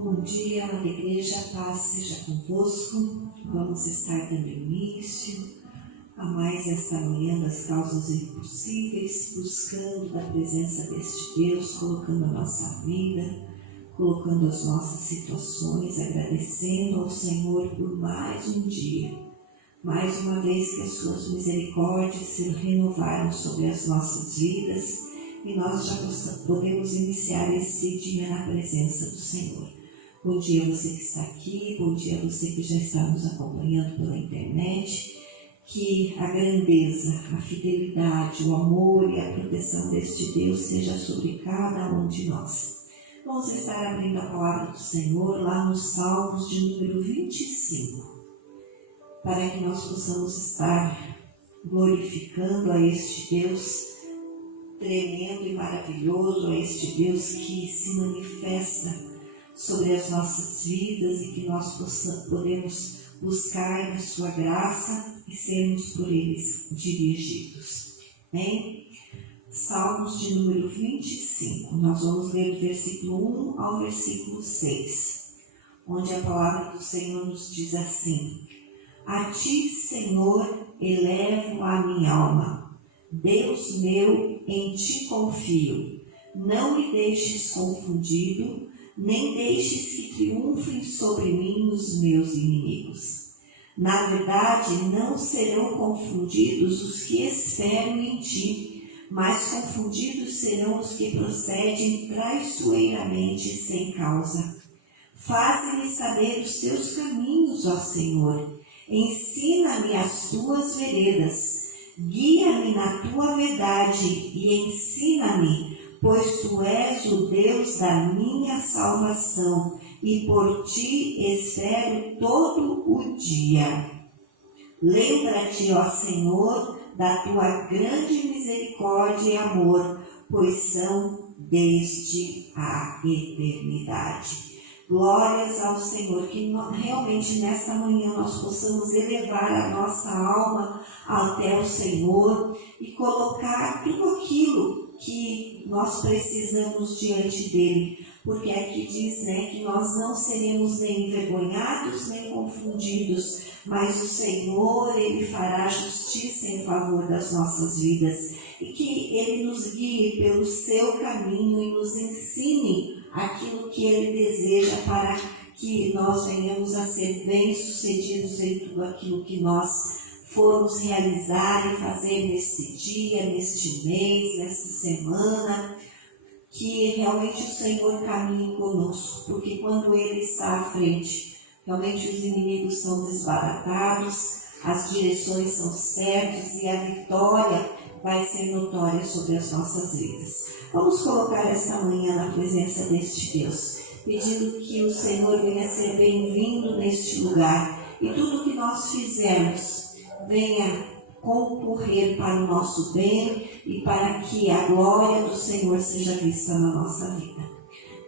Bom dia, amada igreja, a paz seja convosco. Vamos estar dando início a mais esta manhã das causas impossíveis, buscando da presença deste Deus, colocando a nossa vida, colocando as nossas situações, agradecendo ao Senhor por mais um dia, mais uma vez que as suas misericórdias se renovaram sobre as nossas vidas e nós já podemos iniciar esse dia na presença do Senhor. Bom dia você que está aqui, bom dia você que já está nos acompanhando pela internet. Que a grandeza, a fidelidade, o amor e a proteção deste Deus seja sobre cada um de nós. Vamos estar abrindo a palavra do Senhor lá nos Salmos de número 25, para que nós possamos estar glorificando a este Deus tremendo e maravilhoso, a este Deus que se manifesta sobre as nossas vidas e que nós podemos buscar a sua graça e sermos por eles dirigidos. Bem, Salmos de número 25, nós vamos ler do versículo 1 ao versículo 6, onde a palavra do Senhor nos diz assim: A ti, Senhor, elevo a minha alma, Deus meu, em ti confio, não me deixes confundido, nem deixes que triunfem sobre mim os meus inimigos. Na verdade, não serão confundidos os que esperam em ti, mas confundidos serão os que procedem traiçoeiramente sem causa. Faze-me saber os teus caminhos, ó Senhor. Ensina-me as tuas veredas. Guia-me na tua verdade e ensina-me, pois tu és o Deus da minha salvação, e por ti espero todo o dia. Lembra-te, ó Senhor, da tua grande misericórdia e amor, pois são desde a eternidade. Glórias ao Senhor, que realmente nesta manhã nós possamos elevar a nossa alma até o Senhor e colocar tudo aquilo que nós precisamos diante dele, porque aqui diz, que nós não seremos nem envergonhados nem confundidos, mas o Senhor, ele fará justiça em favor das nossas vidas e que ele nos guie pelo seu caminho e nos ensine aquilo que ele deseja para que nós venhamos a ser bem-sucedidos em tudo aquilo que nós formos realizar e fazer neste dia, neste mês, nesta semana, que realmente o Senhor caminhe conosco, porque quando ele está à frente, realmente os inimigos são desbaratados, as direções são certas e a vitória vai ser notória sobre as nossas vidas. Vamos colocar esta manhã na presença deste Deus, pedindo que o Senhor venha ser bem-vindo neste lugar e tudo que nós fizermos venha concorrer para o nosso bem e para que a glória do Senhor seja vista na nossa vida.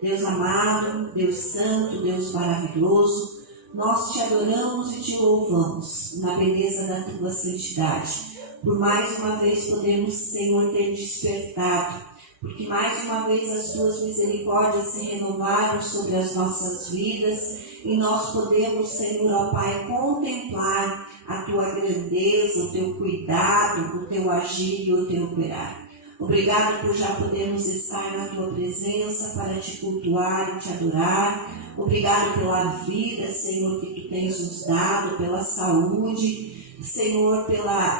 Deus amado, Deus santo, Deus maravilhoso, nós te adoramos e te louvamos na beleza da tua santidade. Por mais uma vez podemos, Senhor, ter despertado, porque mais uma vez as tuas misericórdias se renovaram sobre as nossas vidas e nós podemos, Senhor, ó Pai, contemplar a tua grandeza, o teu cuidado, o teu agir e o teu operar. Obrigado por já podermos estar na tua presença para te cultuar e te adorar. Obrigado pela vida, Senhor, que tu tens nos dado, pela saúde, Senhor,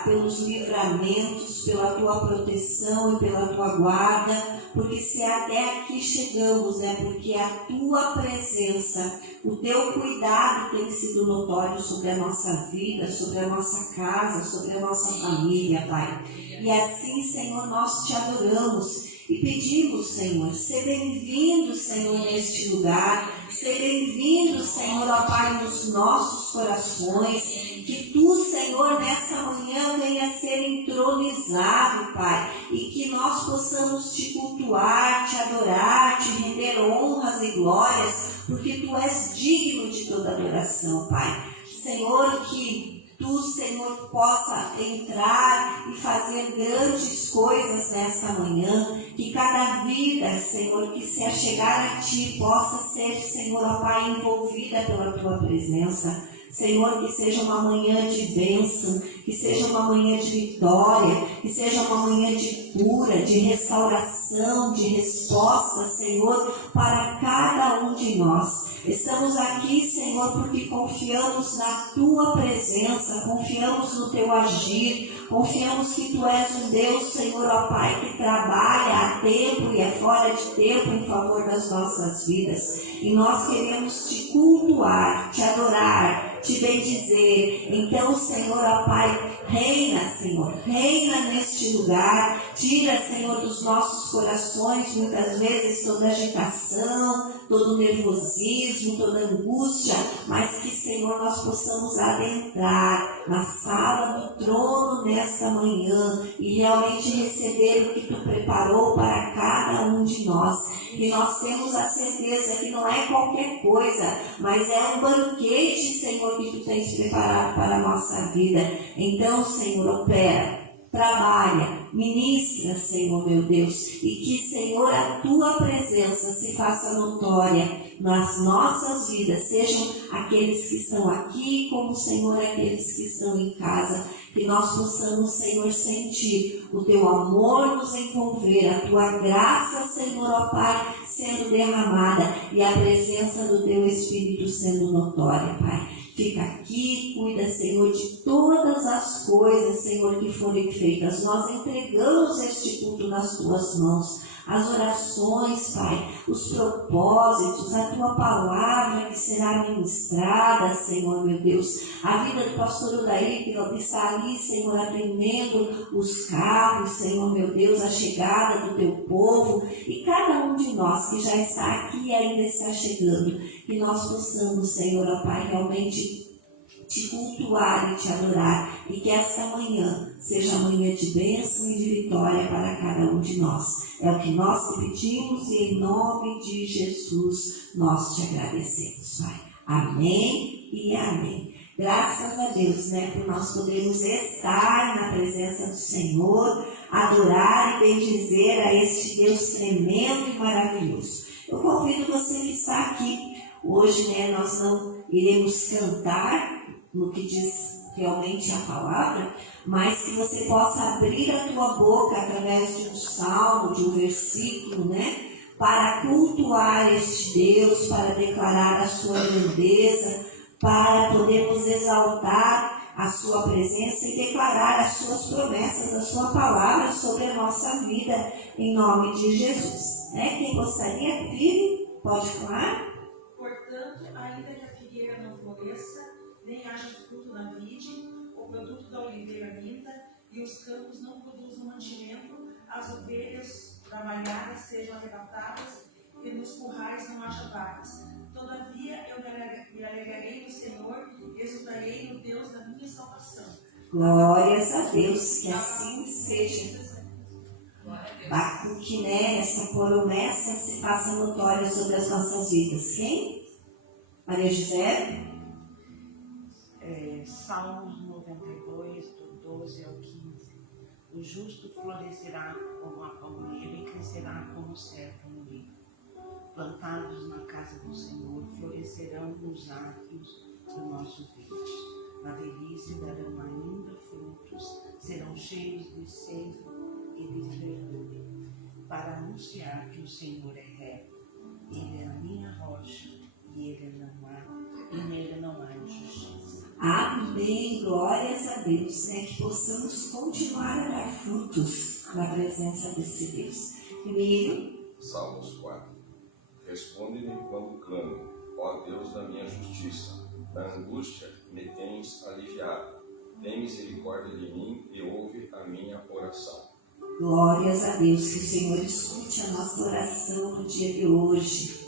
pelos livramentos, pela tua proteção e pela tua guarda, porque se até aqui chegamos, é porque a tua presença, o teu cuidado tem sido notório sobre a nossa vida, sobre a nossa casa, sobre a nossa família, Pai. E assim, Senhor, nós te adoramos e pedimos, Senhor, ser bem-vindo, Senhor, neste lugar, ser bem-vindo, Senhor, ó Pai, nos nossos corações, que tu, Senhor, nessa manhã venha ser entronizado, Pai, e que nós possamos te cultuar, te adorar, te render honras e glórias, porque tu és digno de toda adoração, Pai. Senhor, que Tu, Senhor, possa entrar e fazer grandes coisas nesta manhã, que cada vida, Senhor, que se achegar a Ti possa ser, Senhor, ó Pai, envolvida pela Tua presença. Senhor, que seja uma manhã de bênção, que seja uma manhã de vitória, que seja uma manhã de cura, de restauração, de resposta, Senhor, para cada um de nós. Estamos aqui, Senhor, porque confiamos na Tua presença, confiamos no Teu agir, confiamos que Tu és um Deus, Senhor, ó Pai, que trabalha a tempo e a fora de tempo em favor das nossas vidas. E nós queremos Te cultuar, Te adorar, Te bendizer. Então, Senhor, ó Pai, reina, Senhor, reina neste lugar. Tira, Senhor, dos nossos corações, muitas vezes, toda agitação, todo nervosismo, toda angústia, mas que, Senhor, nós possamos adentrar na sala do trono nesta manhã e realmente receber o que Tu preparou para cada um de nós. E nós temos a certeza que não é qualquer coisa, mas é um banquete, Senhor, que Tu tens preparado para a nossa vida. Então, Senhor, opera, trabalha, ministra, Senhor, meu Deus, e que, Senhor, a Tua presença se faça notória nas nossas vidas, sejam aqueles que estão aqui, como, Senhor, aqueles que estão em casa, que nós possamos, Senhor, sentir o Teu amor nos envolver, a Tua graça, Senhor, ó Pai, sendo derramada e a presença do Teu Espírito sendo notória, Pai. Fica aqui, cuida, Senhor, de todas as coisas, Senhor, que forem feitas. Nós entregamos este culto nas Tuas mãos. As orações, Pai, os propósitos, a Tua palavra que será ministrada, Senhor, meu Deus. A vida do pastor Odair, que está ali, Senhor, atendendo os carros, Senhor, meu Deus, a chegada do Teu povo. E cada um de nós que já está aqui e ainda está chegando, que nós possamos, Senhor, ó Pai, realmente Te cultuar e Te adorar, e que esta manhã seja manhã de bênção e de vitória para cada um de nós. É o que nós Te pedimos e em nome de Jesus nós Te agradecemos, Pai. Amém e amém. Graças a Deus, por nós podermos estar na presença do Senhor, adorar e bendizer a este Deus tremendo e maravilhoso. Eu convido você que está aqui. Hoje, nós não iremos cantar no que diz realmente a palavra, mas que você possa abrir a tua boca através de um salmo, de um versículo, para cultuar este Deus, para declarar a sua grandeza, para podermos exaltar a sua presença e declarar as suas promessas, a sua palavra sobre a nossa vida, em nome de Jesus. Quem gostaria, filho, pode falar? Portanto, ainda que a figueira não floresça, nem haja fruto na vide, o produto da oliveira minta, e os campos não produzam mantimento, as ovelhas da malhada sejam arrebatadas, e nos currais não haja vacas. Todavia eu me alegrarei no Senhor, exultarei no Deus da minha salvação. Glórias a Deus, que assim seja. Que essa promessa se faça notória sobre as nossas vidas. Quem? Maria José? Salmos 92, do 12 ao 15. O justo florescerá como a palmeira e crescerá como o cedro no rio. Plantados na casa do Senhor, florescerão nos átrios do nosso Deus. Na velhice darão ainda frutos, serão cheios de seiva e de verdura, para anunciar que o Senhor é rei. Ele é a minha rocha, e nele não há injustiça. Amém, glórias a Deus, que possamos continuar a dar frutos na presença desse Deus. Emílio? Salmos 4. Responde-me quando clamo, ó Deus da minha justiça. Na angústia me tens aliviado. Tem misericórdia de mim e ouve a minha oração. Glórias a Deus, que o Senhor escute a nossa oração no dia de hoje.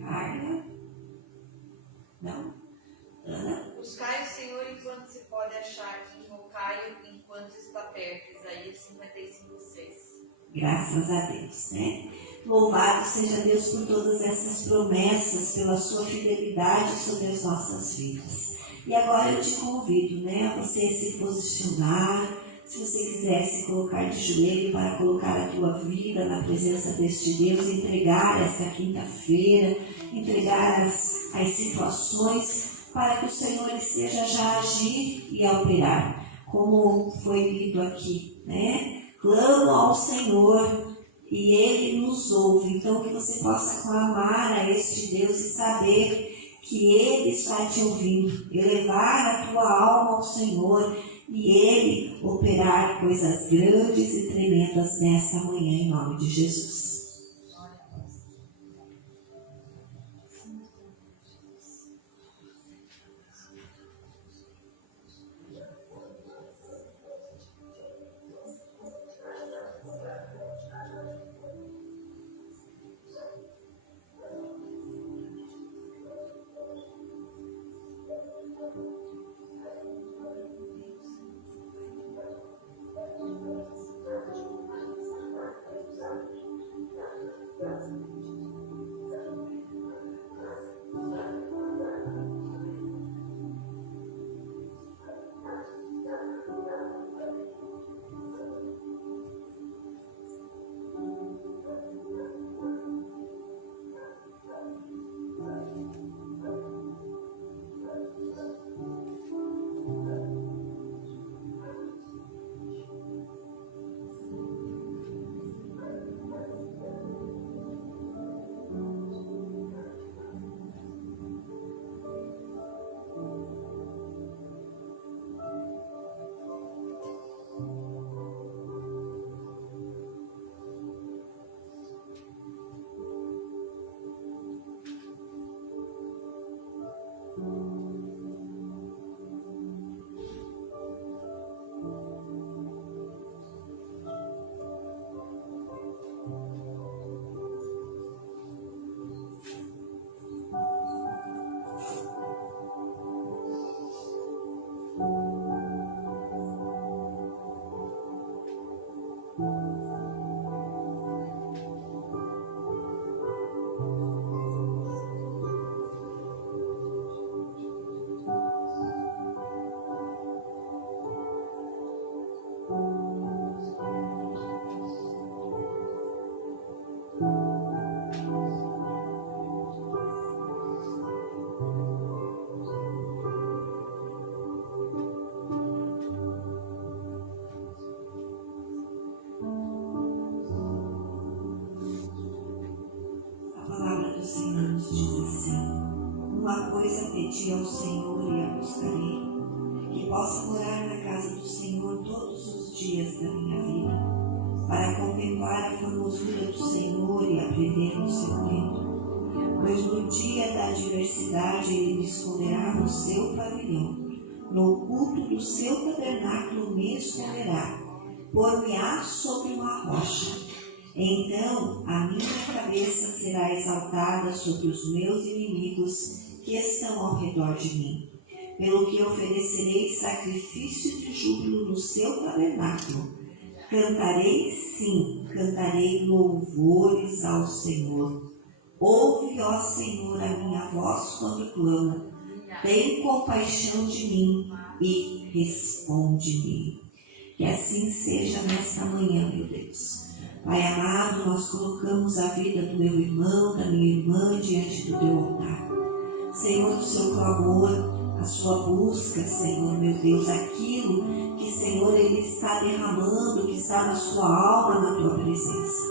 Carla? Não? Ana? Buscai o Senhor enquanto se pode achar, invocai-o enquanto está perto. Isaías 55:6. Graças a Deus, Louvado seja Deus por todas essas promessas, pela sua fidelidade sobre as nossas vidas. E agora eu te convido, a você se posicionar. Se você quiser se colocar de joelho para colocar a tua vida na presença deste Deus, entregar esta quinta-feira, entregar as situações, para que o Senhor esteja já a agir e a operar, como foi lido aqui, Clamo ao Senhor e Ele nos ouve. Então que você possa clamar a este Deus e saber que Ele está te ouvindo, elevar a tua alma ao Senhor e Ele operar coisas grandes e tremendas nesta manhã, em nome de Jesus. Uma coisa pedi ao Senhor e a buscarei, que possa morar na casa do Senhor todos os dias da minha vida, para contemplar a formosura do Senhor e aprender no seu tempo. Pois no dia da adversidade Ele me esconderá no seu pavilhão, no oculto do seu tabernáculo me esconderá, por-me-á sobre uma rocha. Então a minha cabeça será exaltada sobre os meus inimigos que estão ao redor de mim, pelo que oferecerei sacrifício de júbilo no seu tabernáculo. Cantarei, sim, cantarei louvores ao Senhor. Ouve, ó Senhor, a minha voz quando clamo. Tem compaixão de mim e responde-me. Que assim seja nesta manhã, meu Deus. Pai amado, nós colocamos a vida do meu irmão, da minha irmã diante do teu altar. Senhor, do seu clamor, a sua busca, Senhor, meu Deus, aquilo que, Senhor, Ele está derramando, que está na sua alma, na tua presença.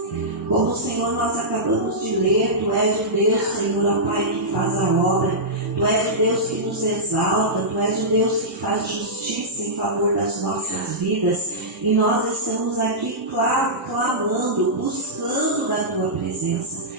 Como, Senhor, nós acabamos de ler, Tu és o Deus, Senhor, ó Pai, que faz a obra. Tu és o Deus que nos exalta, Tu és o Deus que faz justiça em favor das nossas vidas. E nós estamos aqui clamando, buscando da Tua presença,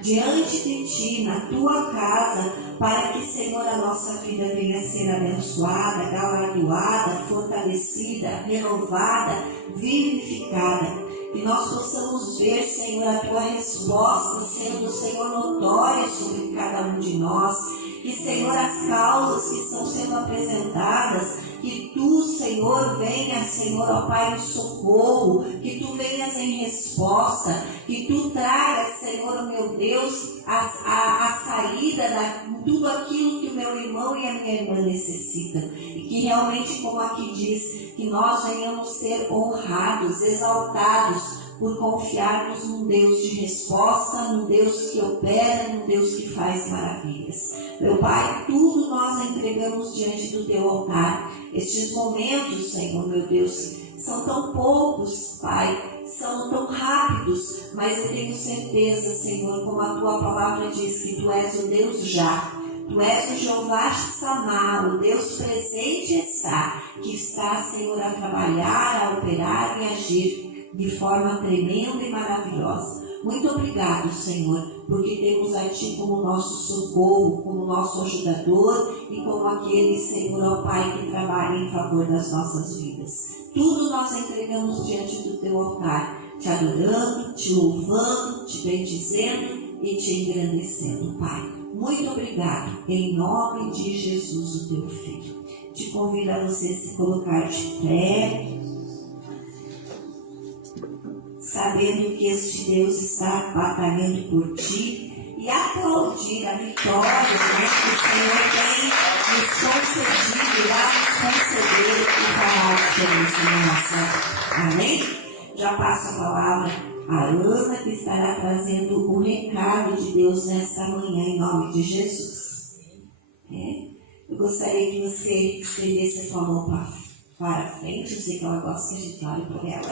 diante de Ti, na Tua casa, para que, Senhor, a nossa vida venha a ser abençoada, galardoada, fortalecida, renovada, vivificada. Que nós possamos ver, Senhor, a Tua resposta sendo, Senhor, notória sobre cada um de nós. Que, Senhor, as causas que estão sendo apresentadas, que Tu, Senhor, venha, Senhor, ó Pai, em socorro. Que Tu venhas em resposta resposta, que Tu tragas, Senhor, meu Deus, a saída de tudo aquilo que o meu irmão e a minha irmã necessitam. E que realmente, como aqui diz, que nós venhamos ser honrados, exaltados, por confiarmos num Deus de resposta, num Deus que opera, num Deus que faz maravilhas. Meu Pai, tudo nós entregamos diante do Teu altar. Estes momentos, Senhor, meu Deus, são tão poucos, Pai, são tão rápidos, mas eu tenho certeza, Senhor, como a Tua palavra diz, que Tu és o Deus já. Tu és o Jeová Shammah, o Deus presente está, que está, Senhor, a trabalhar, a operar e agir de forma tremenda e maravilhosa. Muito obrigado, Senhor, porque temos a Ti como nosso socorro, como nosso ajudador e como aquele, Senhor, ó Pai, que trabalha em favor das nossas vidas. Tudo nós entregamos diante do Teu altar, Te adorando, Te louvando, Te bendizendo e Te engrandecendo, Pai. Muito obrigado, em nome de Jesus, o Teu Filho. Te convido a você se colocar de pé, sabendo que este Deus está batalhando por ti e aplaudir a vitória, né, que o Senhor tem nos concedido, irá nos conceder e fará a diferença na nossa. Amém? Já passo a palavra a Ana, que estará trazendo o recado de Deus nesta manhã, em nome de Jesus. Eu gostaria que você estendesse a sua mão para frente. Eu sei que ela gosta que a gente olhe para ela,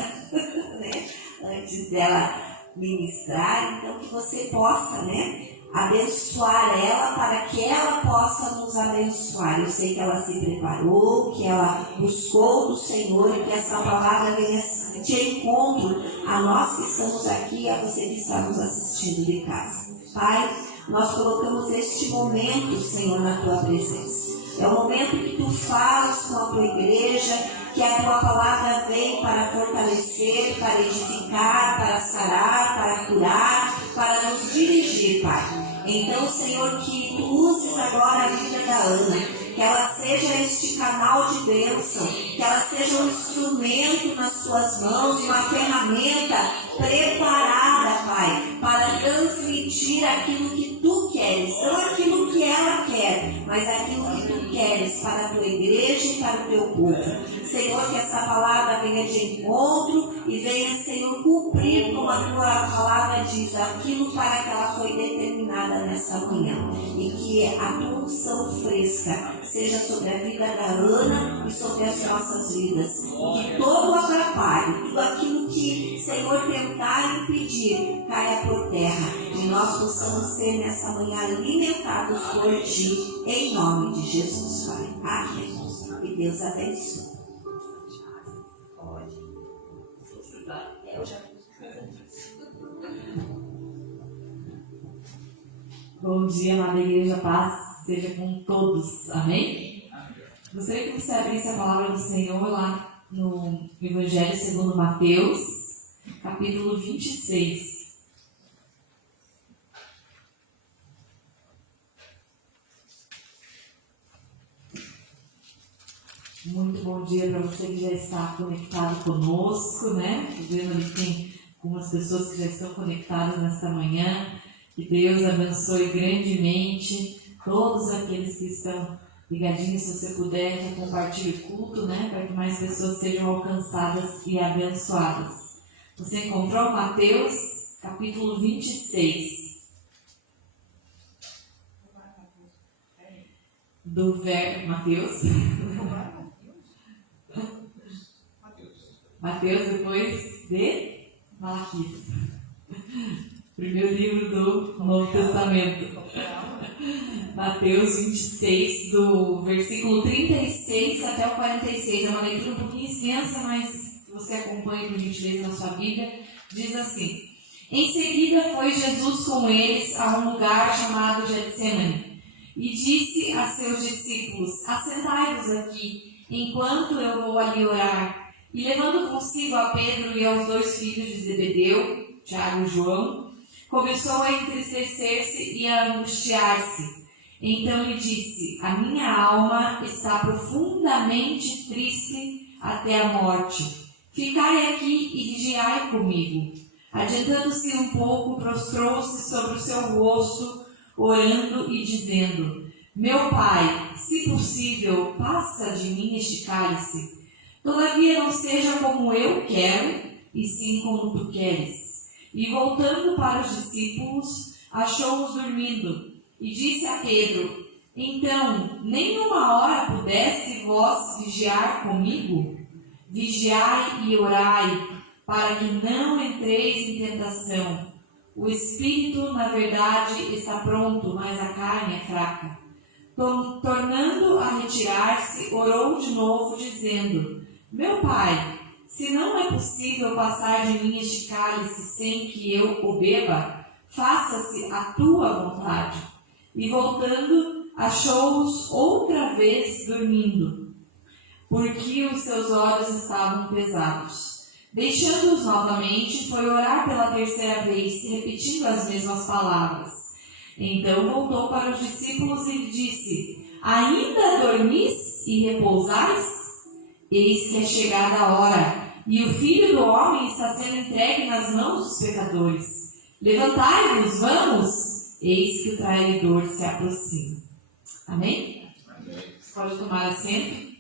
né? Antes dela ministrar, então que você possa, né, abençoar ela para que ela possa nos abençoar. Eu sei que ela se preparou, que ela buscou do Senhor e que essa palavra venha de encontro a nós que estamos aqui e a você que está nos assistindo de casa. Pai, nós colocamos este momento, Senhor, na Tua presença. É o momento que Tu falas com a Tua igreja, que a Tua palavra vem para fortalecer, para edificar, para sarar, para curar, para nos dirigir, Pai. Então, Senhor, que Tu uses agora a vida da Ana, que ela seja este canal de bênção, que ela seja um instrumento nas Tuas mãos, uma ferramenta preparada, Pai, para transmitir aquilo que Tu queres, não aquilo que ela quer, mas aquilo que Tu queres para a Tua igreja e para o Teu povo. Senhor, que essa palavra venha de encontro e venha, Senhor, cumprir como a Tua palavra diz, aquilo para que ela foi determinada nesta manhã. E que a Tua unção fresca seja sobre a vida da Ana e sobre as nossas vidas. E que todo o atrapalho, tudo aquilo que, Senhor, tentar impedir, caia por terra. E nós possamos ser nessa manhã alimentados por Ti, em nome de Jesus, Pai. Amém. E Deus abençoe. Bom dia, amada igreja, paz seja com todos, amém? Gostaria que você abrisse a palavra do Senhor lá no Evangelho segundo Mateus, capítulo 26. Muito bom dia para você que já está conectado conosco, né? Vendo ali que tem algumas pessoas que já estão conectadas nesta manhã. Que Deus abençoe grandemente todos aqueles que estão ligadinhos. Se você puder, compartilhe o culto, né? Para que mais pessoas sejam alcançadas e abençoadas. Você encontrou Mateus, capítulo 26. Mateus depois de Malaquias. Primeiro livro do Novo Testamento. Mateus 26, do versículo 36 até o 46. É uma leitura um pouquinho extensa, mas você acompanha por gentileza na sua Bíblia. Diz assim: Em seguida foi Jesus com eles a um lugar chamado Getsemane e disse a seus discípulos: Assentai-vos aqui, enquanto eu vou ali orar. E levando consigo a Pedro e aos 2 filhos de Zebedeu, Tiago e João, começou a entristecer-se e a angustiar-se. Então lhe disse: A minha alma está profundamente triste até a morte. Ficai aqui e vigiai comigo. Adiantando-se um pouco, prostrou-se sobre o seu rosto, orando e dizendo: Meu Pai, se possível, passa de mim este cálice. Todavia não seja como eu quero, e sim como tu queres. E voltando para os discípulos, achou-os dormindo, e disse a Pedro: Então, nem uma hora pudeste vós vigiar comigo? Vigiai e orai, para que não entreis em tentação. O espírito, na verdade, está pronto, mas a carne é fraca. Tornando a retirar-se, orou de novo, dizendo: Meu Pai, se não é possível passar de mim este cálice sem que eu o beba, faça-se a tua vontade. E voltando, achou-os outra vez dormindo, porque os seus olhos estavam pesados. Deixando-os novamente, foi orar pela terceira vez, repetindo as mesmas palavras. Então voltou para os discípulos e disse: Ainda dormis e repousais? Eis que é chegada a hora, e o Filho do Homem está sendo entregue nas mãos dos pecadores. Levantai-vos, vamos, eis que o traidor se aproxima. Amém? Amém. Você pode tomar assento.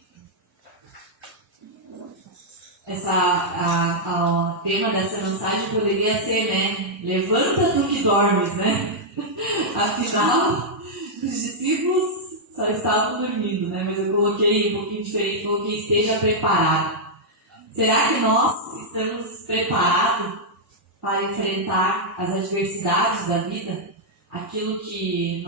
O tema dessa mensagem poderia ser, né? Levanta tu que dormes, né? Afinal, os discípulos só estavam dormindo, né? Mas eu coloquei um pouquinho diferente, coloquei esteja preparado. Será que nós estamos preparados para enfrentar as adversidades da vida? Aquilo que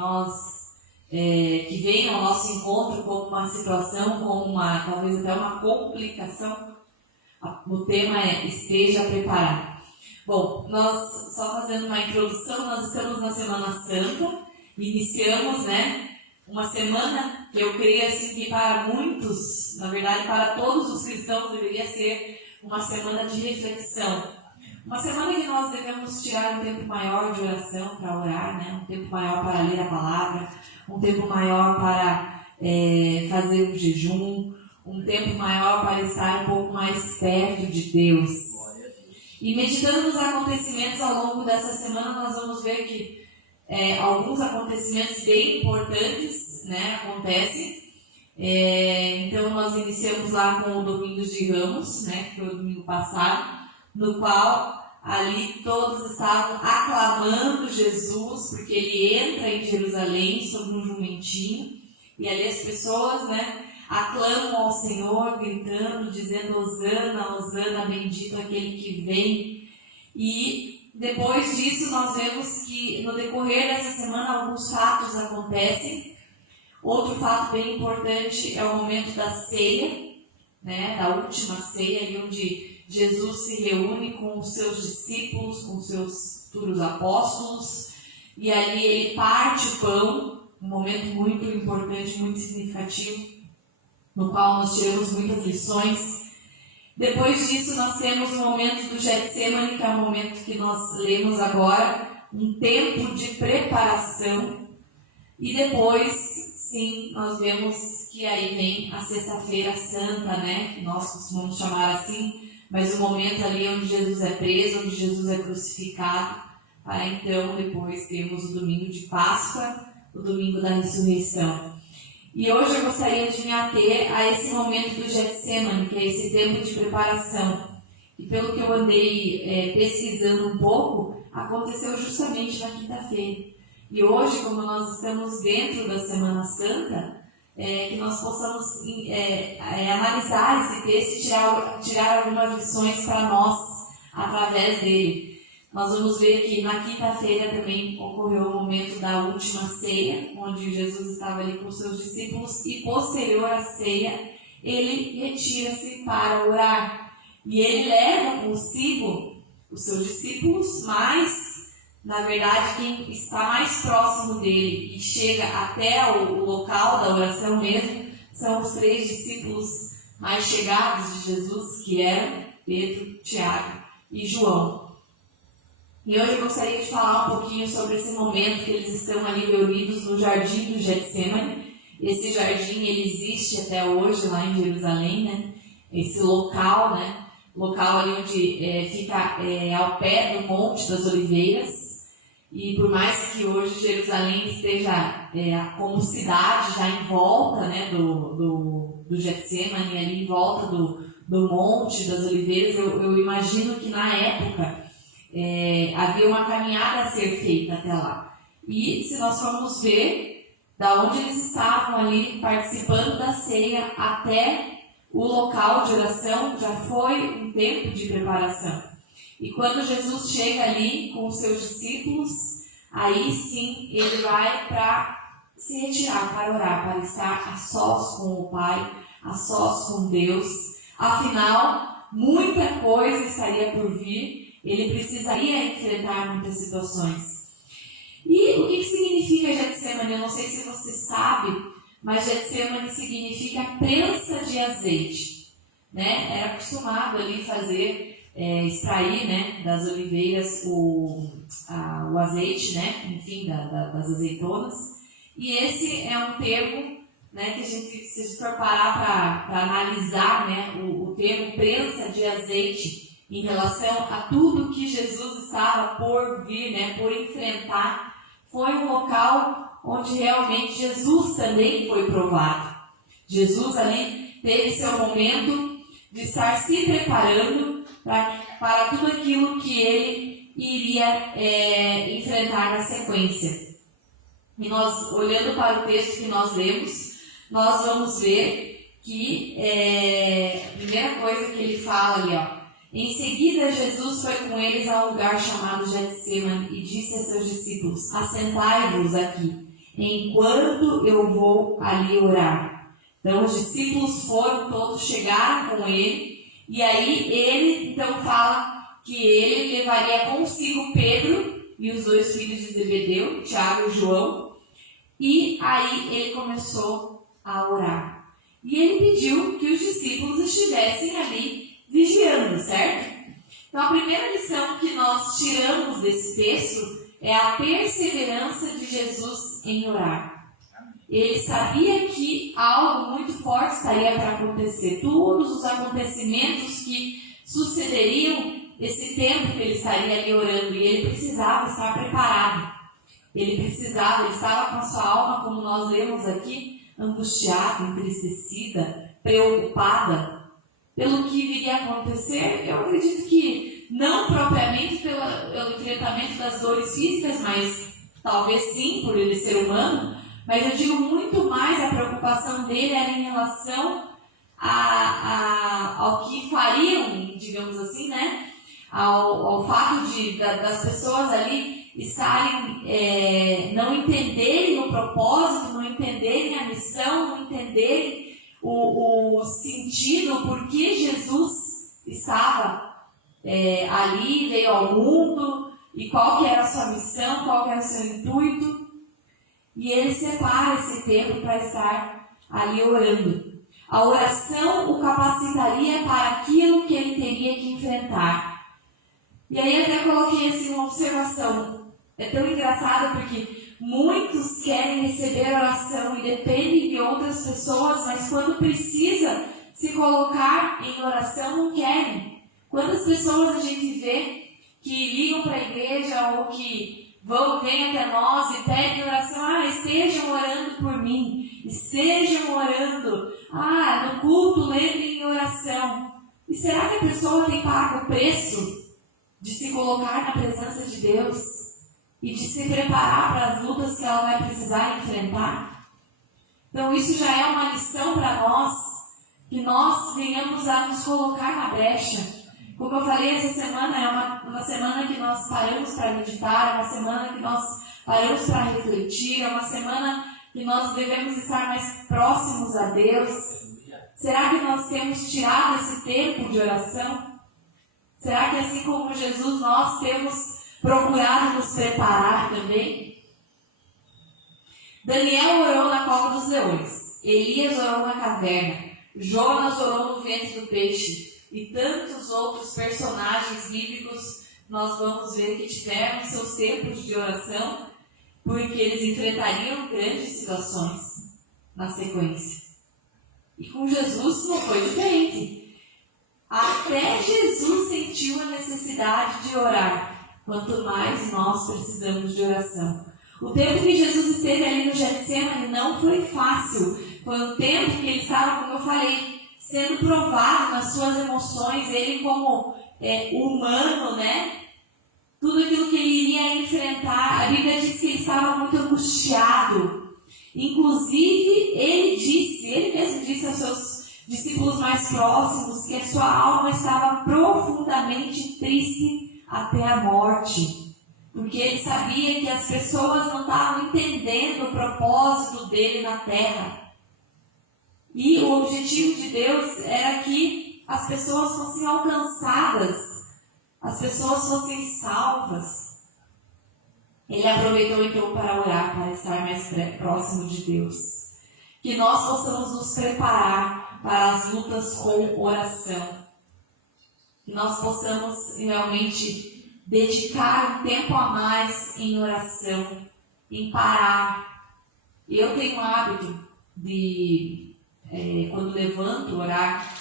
que vem ao nosso encontro como uma situação, como talvez até uma complicação? O tema é esteja preparado. Bom, nós, só fazendo uma introdução, nós estamos na Semana Santa, iniciamos, né, uma semana que eu creio assim que para muitos, na verdade para todos os cristãos, deveria ser uma semana de reflexão. Uma semana que nós devemos tirar um tempo maior de oração para orar, né, um tempo maior para ler a palavra, um tempo maior para fazer um jejum, um tempo maior para estar um pouco mais perto de Deus. E meditando nos acontecimentos ao longo dessa semana, nós vamos ver que alguns acontecimentos bem importantes, né, acontecem. Então nós iniciamos lá com o Domingo de Ramos, né, que foi o domingo passado, no qual ali todos estavam aclamando Jesus, porque ele entra em Jerusalém sobre um jumentinho, e ali as pessoas, né, aclamam ao Senhor, gritando, dizendo: Hosana, Hosana, bendito aquele que vem. E depois disso nós vemos que no decorrer dessa semana alguns fatos acontecem. Outro fato bem importante é o momento da ceia, né, da última ceia, ali onde Jesus se reúne com os seus discípulos, com os seus futuros apóstolos, e ali ele parte o pão, um momento muito importante, muito significativo, no qual nós tiramos muitas lições. Depois disso, nós temos o momento do Getsemane, que é o momento que nós lemos agora, um tempo de preparação. E depois, sim, nós vemos que aí vem a Sexta-feira Santa, né, que nós costumamos chamar assim, mas o momento ali onde Jesus é preso, onde Jesus é crucificado, para então depois termos o domingo de Páscoa, o domingo da ressurreição. E hoje eu gostaria de me ater a esse momento do Getsemane, que é esse tempo de preparação. E pelo que eu andei pesquisando um pouco, aconteceu justamente na quinta-feira. E hoje, como nós estamos dentro da Semana Santa, que nós possamos analisar esse texto e tirar algumas lições para nós através dele. Nós vamos ver que na quinta-feira também ocorreu o momento da última ceia, onde Jesus estava ali com os seus discípulos, e posterior à ceia, ele retira-se para orar. E ele leva consigo os seus discípulos, mas, na verdade, quem está mais próximo dele e chega até o local da oração mesmo, são os 3 discípulos mais chegados de Jesus, que eram Pedro, Tiago e João. E hoje eu gostaria de falar um pouquinho sobre esse momento que eles estão ali reunidos no Jardim do Getsemane. Esse jardim, ele existe até hoje lá em Jerusalém, né? Esse local, né? local ali onde fica ao pé do Monte das Oliveiras. E por mais que hoje Jerusalém esteja como cidade já em volta, né, do Getsemane, ali em volta do Monte das Oliveiras, eu imagino que na época havia uma caminhada a ser feita até lá. E se nós formos ver da onde eles estavam ali participando da ceia até o local de oração, já foi um tempo de preparação. E quando Jesus chega ali com os seus discípulos, aí sim ele vai para se retirar, para orar, para estar a sós com o Pai, a sós com Deus. Afinal, muita coisa estaria por vir, ele precisaria enfrentar muitas situações. E o que significa Getsemane? Eu não sei se você sabe, mas Getsemane significa prensa de azeite. Né? Era acostumado ali fazer... extrair, né, das oliveiras o azeite, né, enfim, das azeitonas. E esse é um termo, né, que a gente, se a gente for parar para analisar, né, o termo prensa de azeite em relação a tudo que Jesus estava por vir, né, por enfrentar, foi um local onde realmente Jesus também foi provado. Jesus ali teve seu momento de estar se preparando para tudo aquilo que ele iria enfrentar na sequência. E nós, olhando para o texto que nós lemos, nós vamos ver que a primeira coisa que ele fala ali, ó, em seguida Jesus foi com eles a um lugar chamado Getsemane e disse a seus discípulos: assentai-vos aqui, enquanto eu vou ali orar. Então os discípulos foram, todos chegaram com ele. E aí ele então fala que ele levaria consigo Pedro e os 2 filhos de Zebedeu, Tiago e João. E aí ele começou a orar. E ele pediu que os discípulos estivessem ali vigiando, certo? Então a primeira lição que nós tiramos desse texto é a perseverança de Jesus em orar. Ele sabia que algo muito forte estaria para acontecer. Todos os acontecimentos que sucederiam esse tempo que ele estaria ali orando. E ele precisava estar preparado. Ele estava com a sua alma, como nós lemos aqui, angustiada, entristecida, preocupada pelo que viria a acontecer. Eu acredito que não propriamente pelo enfrentamento das dores físicas, mas talvez sim, por ele ser humano. Mas eu digo muito mais, a preocupação dele era em relação ao que fariam, digamos assim, né? Ao fato das pessoas ali estarem, não entenderem o propósito, não entenderem a missão, não entenderem o sentido, por que Jesus estava ali, veio ao mundo, e qual que era a sua missão, qual que era o seu intuito. E ele separa esse tempo para estar ali orando. A oração o capacitaria para aquilo que ele teria que enfrentar. E aí até coloquei assim uma observação. É tão engraçado porque muitos querem receber oração e dependem de outras pessoas, mas quando precisa se colocar em oração, não querem. Quantas pessoas a gente vê que ligam para a igreja ou que vêm até nós e pedem oração, estejam orando por mim, estejam orando, no culto lembrem em oração. E será que a pessoa tem pago o preço de se colocar na presença de Deus e de se preparar para as lutas que ela vai precisar enfrentar? Então isso já é uma lição para nós, que nós venhamos a nos colocar na brecha. Como eu falei, essa semana é uma semana que nós paramos para meditar, é uma semana que nós paramos para refletir, é uma semana que nós devemos estar mais próximos a Deus. Será que nós temos tirado esse tempo de oração? Será que assim como Jesus nós temos procurado nos preparar também? Daniel orou na cova dos leões, Elias orou na caverna, Jonas orou no ventre do peixe. E tantos outros personagens bíblicos nós vamos ver que tiveram seus tempos de oração, porque eles enfrentariam grandes situações na sequência. E com Jesus não foi diferente. Até Jesus sentiu a necessidade de orar, quanto mais nós precisamos de oração. O tempo que Jesus esteve ali no Getsemane não foi fácil. Foi um tempo que ele estava, como eu falei, sendo provado nas suas emoções. Ele como humano, né? Tudo aquilo que ele iria enfrentar. A Bíblia diz que ele estava muito angustiado. Inclusive, ele mesmo disse aos seus discípulos mais próximos que a sua alma estava profundamente triste até a morte. Porque ele sabia que as pessoas não estavam entendendo o propósito dele na terra. E o objetivo de Deus era que as pessoas fossem alcançadas, as pessoas fossem salvas. Ele aproveitou então para orar, para estar mais próximo de Deus. Que nós possamos nos preparar para as lutas com oração. Que nós possamos realmente dedicar um tempo a mais em oração, em parar. Eu tenho o hábito de, quando levanto, orar,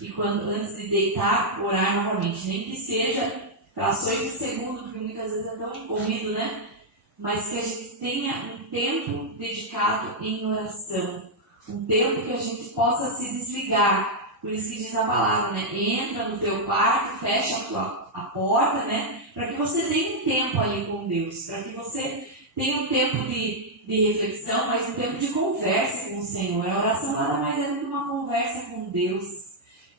e antes de deitar, orar novamente. Nem que seja frações de segundo, porque muitas vezes é tão corrido, né? Mas que a gente tenha um tempo dedicado em oração. Um tempo que a gente possa se desligar. Por isso que diz a palavra, né? Entra no teu quarto, fecha a porta, né? Para que você tenha um tempo ali com Deus. Para que você tenha um tempo de reflexão, mas um tempo de conversa com o Senhor. A oração nada mais é do que uma conversa com Deus.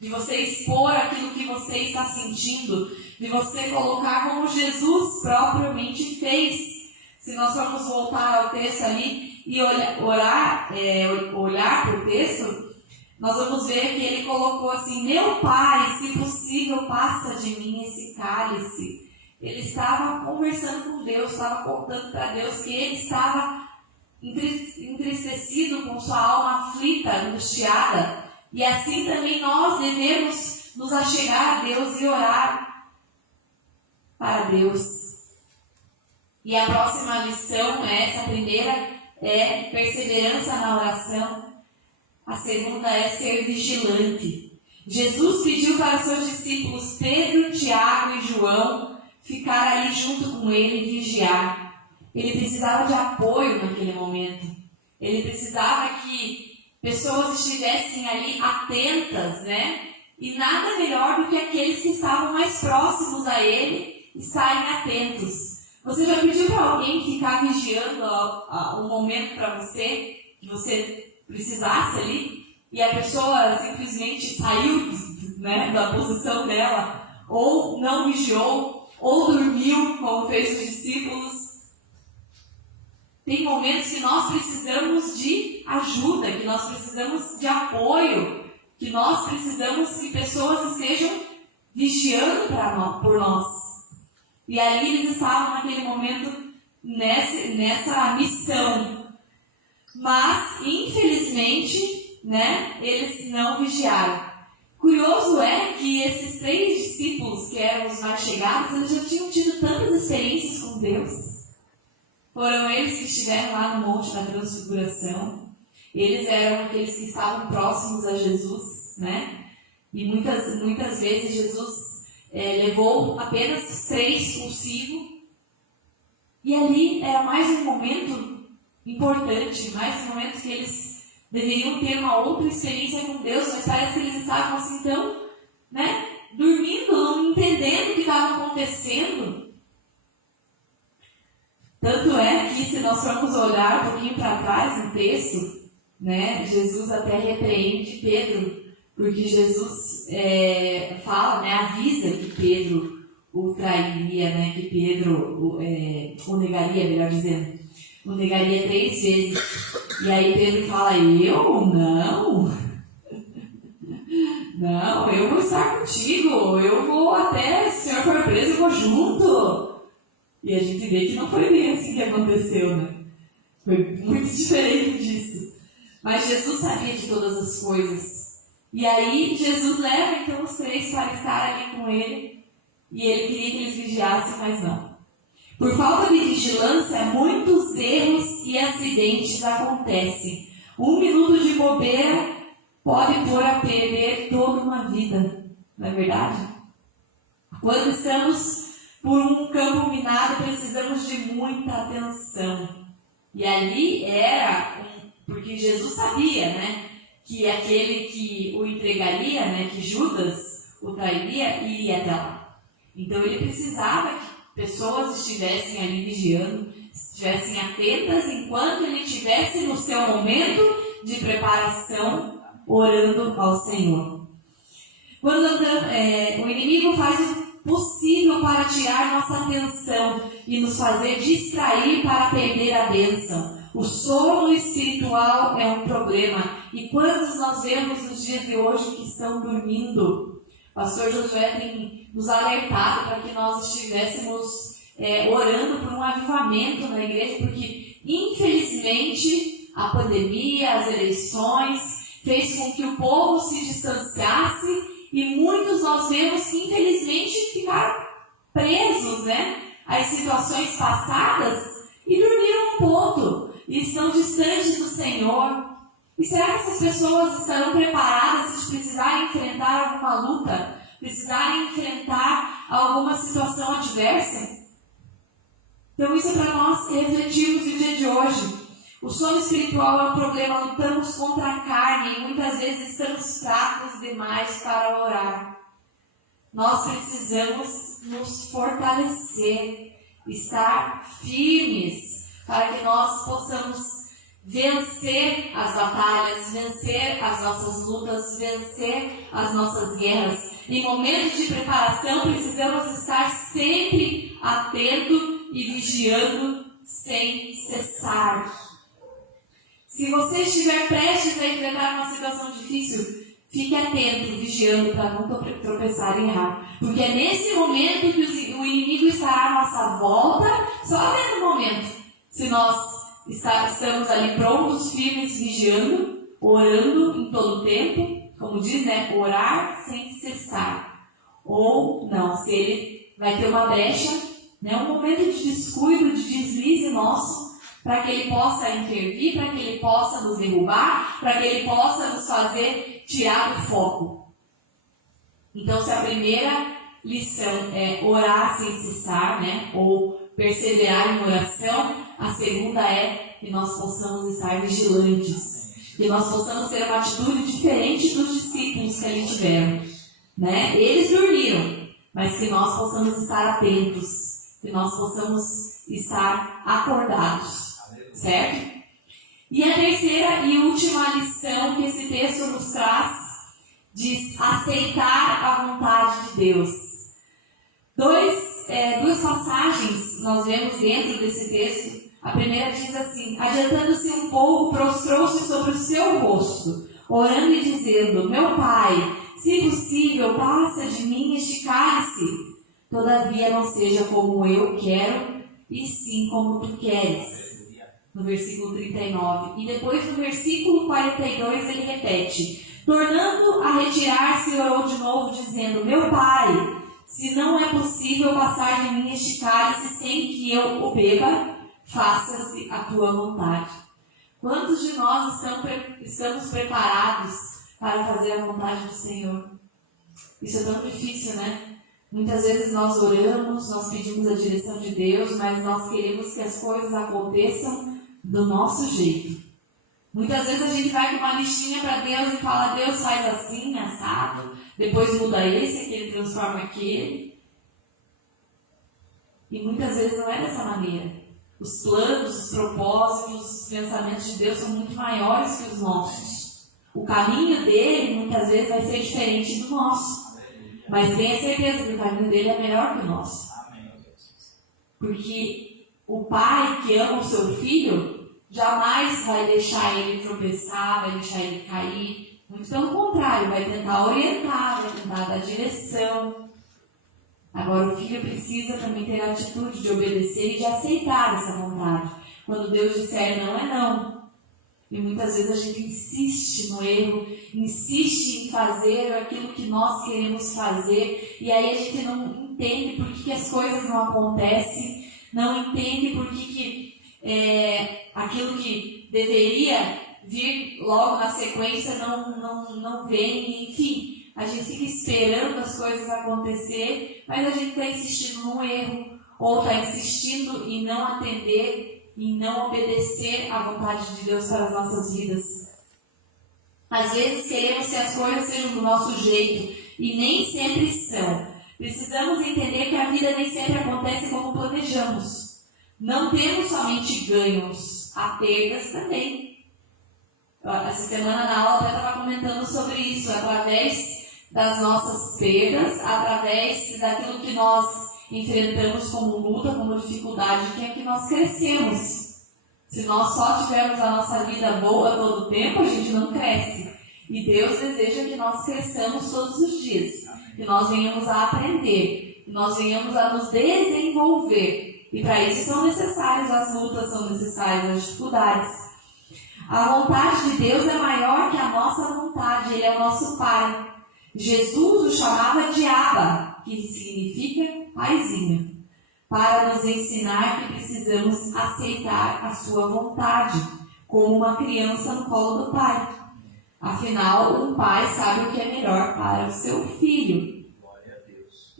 De você expor aquilo que você está sentindo. De você colocar como Jesus propriamente fez. Se nós formos voltar ao texto ali e olhar para o texto, nós vamos ver que ele colocou assim: meu Pai, se possível, passa de mim esse cálice. Ele estava conversando com Deus, estava contando para Deus que ele estava entristecido, com sua alma aflita, angustiada. E assim também nós devemos nos achegar a Deus e orar para Deus. E a próxima lição a primeira é perseverança na oração. A segunda é ser vigilante. Jesus pediu para seus discípulos Pedro, Tiago e João ficar ali junto com ele e vigiar. Ele precisava de apoio naquele momento. Ele precisava que pessoas estivessem ali atentas, né? E nada melhor do que aqueles que estavam mais próximos a ele estarem atentos. Você já pediu para alguém ficar vigiando um momento para você, que você precisasse ali, e a pessoa simplesmente saiu, né, da posição dela, ou não vigiou, ou dormiu, como fez os discípulos? Tem momentos que nós precisamos de ajuda, que nós precisamos de apoio, que nós precisamos que pessoas estejam vigiando por nós. E ali eles estavam naquele momento nessa missão. Mas, infelizmente, né, eles não vigiaram. Curioso é que esses 3 discípulos, que eram os mais chegados, eles já tinham tido tantas experiências com Deus. Foram eles que estiveram lá no Monte da Transfiguração. Eles eram aqueles que estavam próximos a Jesus, né? E muitas vezes Jesus levou apenas os 3 consigo. E ali era mais um momento importante, mais um momento que eles deveriam ter uma outra experiência com Deus, mas parece que eles estavam assim tão, né, dormindo, não entendendo o que estava acontecendo. Tanto é que, se nós formos olhar um pouquinho para trás no texto, né, Jesus até repreende Pedro, porque Jesus fala, né, avisa que Pedro o trairia, né, que Pedro o negaria, melhor dizendo, o negaria 3 vezes. E aí Pedro fala: eu? Não, eu vou estar contigo, eu vou até, se o Senhor for preso, eu vou junto. E a gente vê que não foi bem assim que aconteceu, né? Foi muito diferente disso. Mas Jesus sabia de todas as coisas. E aí Jesus leva então os 3 para estar ali com ele. E ele queria que eles vigiassem, mas não. Por falta de vigilância, muitos erros e acidentes acontecem. 1 minuto de bobeira pode pôr a perder toda uma vida. Não é verdade? Quando estamos por um campo minado, precisamos de muita atenção. E ali porque Jesus sabia, né, que aquele que o entregaria, né, que Judas o trairia, iria até lá. Então ele precisava que pessoas estivessem ali vigiando, estivessem atentas enquanto ele estivesse no seu momento de preparação, orando ao Senhor. Quando o inimigo faz o possível para tirar nossa atenção e nos fazer distrair para perder a bênção. O sono espiritual é um problema. E quantos nós vemos nos dias de hoje que estão dormindo? O pastor Josué tem nos alertado para que nós estivéssemos orando por um avivamento na igreja, porque infelizmente a pandemia, as eleições, fez com que o povo se distanciasse e muitos nós vemos que infelizmente ficaram presos, né, às situações passadas e dormiram um ponto e estão distantes do Senhor. E será que essas pessoas estarão preparadas se precisarem enfrentar alguma luta, precisarem enfrentar alguma situação adversa? Então isso é para nós refletirmos no dia de hoje. O sono espiritual é um problema, lutamos contra a carne e muitas vezes estamos fracos demais para orar. Nós precisamos nos fortalecer, estar firmes para que nós possamos vencer as batalhas, vencer as nossas lutas, vencer as nossas guerras. Em momentos de preparação precisamos estar sempre atentos e vigiando sem cessar. Se você estiver prestes a enfrentar uma situação difícil, fique atento, vigiando para não tropeçar e errar. Porque é nesse momento que o inimigo estará à nossa volta, só vendo o momento. Se nós estamos ali prontos, firmes, vigiando, orando em todo o tempo, como diz, né? Orar sem cessar. Ou não, se ele vai ter uma brecha, né? Um momento de descuido, de deslize nosso, para que ele possa intervir, para que ele possa nos derrubar, para que ele possa nos fazer tirar do foco. Então, se a primeira lição é orar sem cessar, né, ou perseverar em oração, a segunda é que nós possamos estar vigilantes, que nós possamos ter uma atitude diferente dos discípulos que ali tiveram, né? Eles dormiram, mas que nós possamos estar atentos, que nós possamos estar acordados. Certo? E a terceira e última lição que esse texto nos traz diz aceitar a vontade de Deus. Duas passagens nós vemos dentro desse texto. A primeira diz assim: adiantando-se um pouco, prostrou-se sobre o seu rosto, orando e dizendo: meu Pai, se possível, passa de mim este cálice. Todavia não seja como eu quero, e sim como tu queres. No versículo 39. E depois no versículo 42 ele repete: tornando a retirar-se, orou de novo, dizendo: meu Pai, se não é possível passar de mim este cálice sem que eu o beba, faça-se a tua vontade. Quantos de nós estamos preparados para fazer a vontade do Senhor? Isso é tão difícil, né? Muitas vezes nós oramos, nós pedimos a direção de Deus, mas nós queremos que as coisas aconteçam do nosso jeito. Muitas vezes a gente vai com uma listinha para Deus e fala: Deus faz assim, assado, depois muda esse, aquele transforma aquele. E muitas vezes não é dessa maneira. Os planos, os propósitos, os pensamentos de Deus são muito maiores que os nossos. O caminho dele muitas vezes vai ser diferente do nosso. Mas tenha certeza que o caminho dele é melhor que o nosso. Porque o pai que ama o seu filho jamais vai deixar ele tropeçar, vai deixar ele cair. Muito pelo contrário, vai tentar orientar, vai tentar dar direção. Agora o filho precisa também ter a atitude de obedecer e de aceitar essa vontade. Quando Deus disser não, é não. E muitas vezes a gente insiste no erro, insiste em fazer aquilo que nós queremos fazer, e aí a gente não entende por que as coisas não acontecem, não entende por que aquilo que deveria vir logo na sequência não vem, enfim. a gente fica esperando as coisas acontecer, mas a gente está insistindo num erro, ou está insistindo em não atender, em não obedecer à vontade de Deus para as nossas vidas. Às vezes queremos que as coisas sejam do nosso jeito, e nem sempre são. Precisamos entender que a vida nem sempre acontece como planejamos. Não temos somente ganhos, há perdas também. Essa semana na aula eu estava comentando sobre isso, através das nossas perdas, através daquilo que nós enfrentamos como luta, como dificuldade, que é que nós crescemos. Se nós só tivermos a nossa vida boa todo o tempo, a gente não cresce. E Deus deseja que nós cresçamos todos os dias, que nós venhamos a aprender, que nós venhamos a nos desenvolver. E para isso são necessárias as lutas, são necessárias as dificuldades. A vontade de Deus é maior que a nossa vontade, Ele é o nosso Pai. Jesus o chamava de Abba, que significa paizinho, para nos ensinar que precisamos aceitar a sua vontade, como uma criança no colo do pai. Afinal, um pai sabe o que é melhor para o seu filho.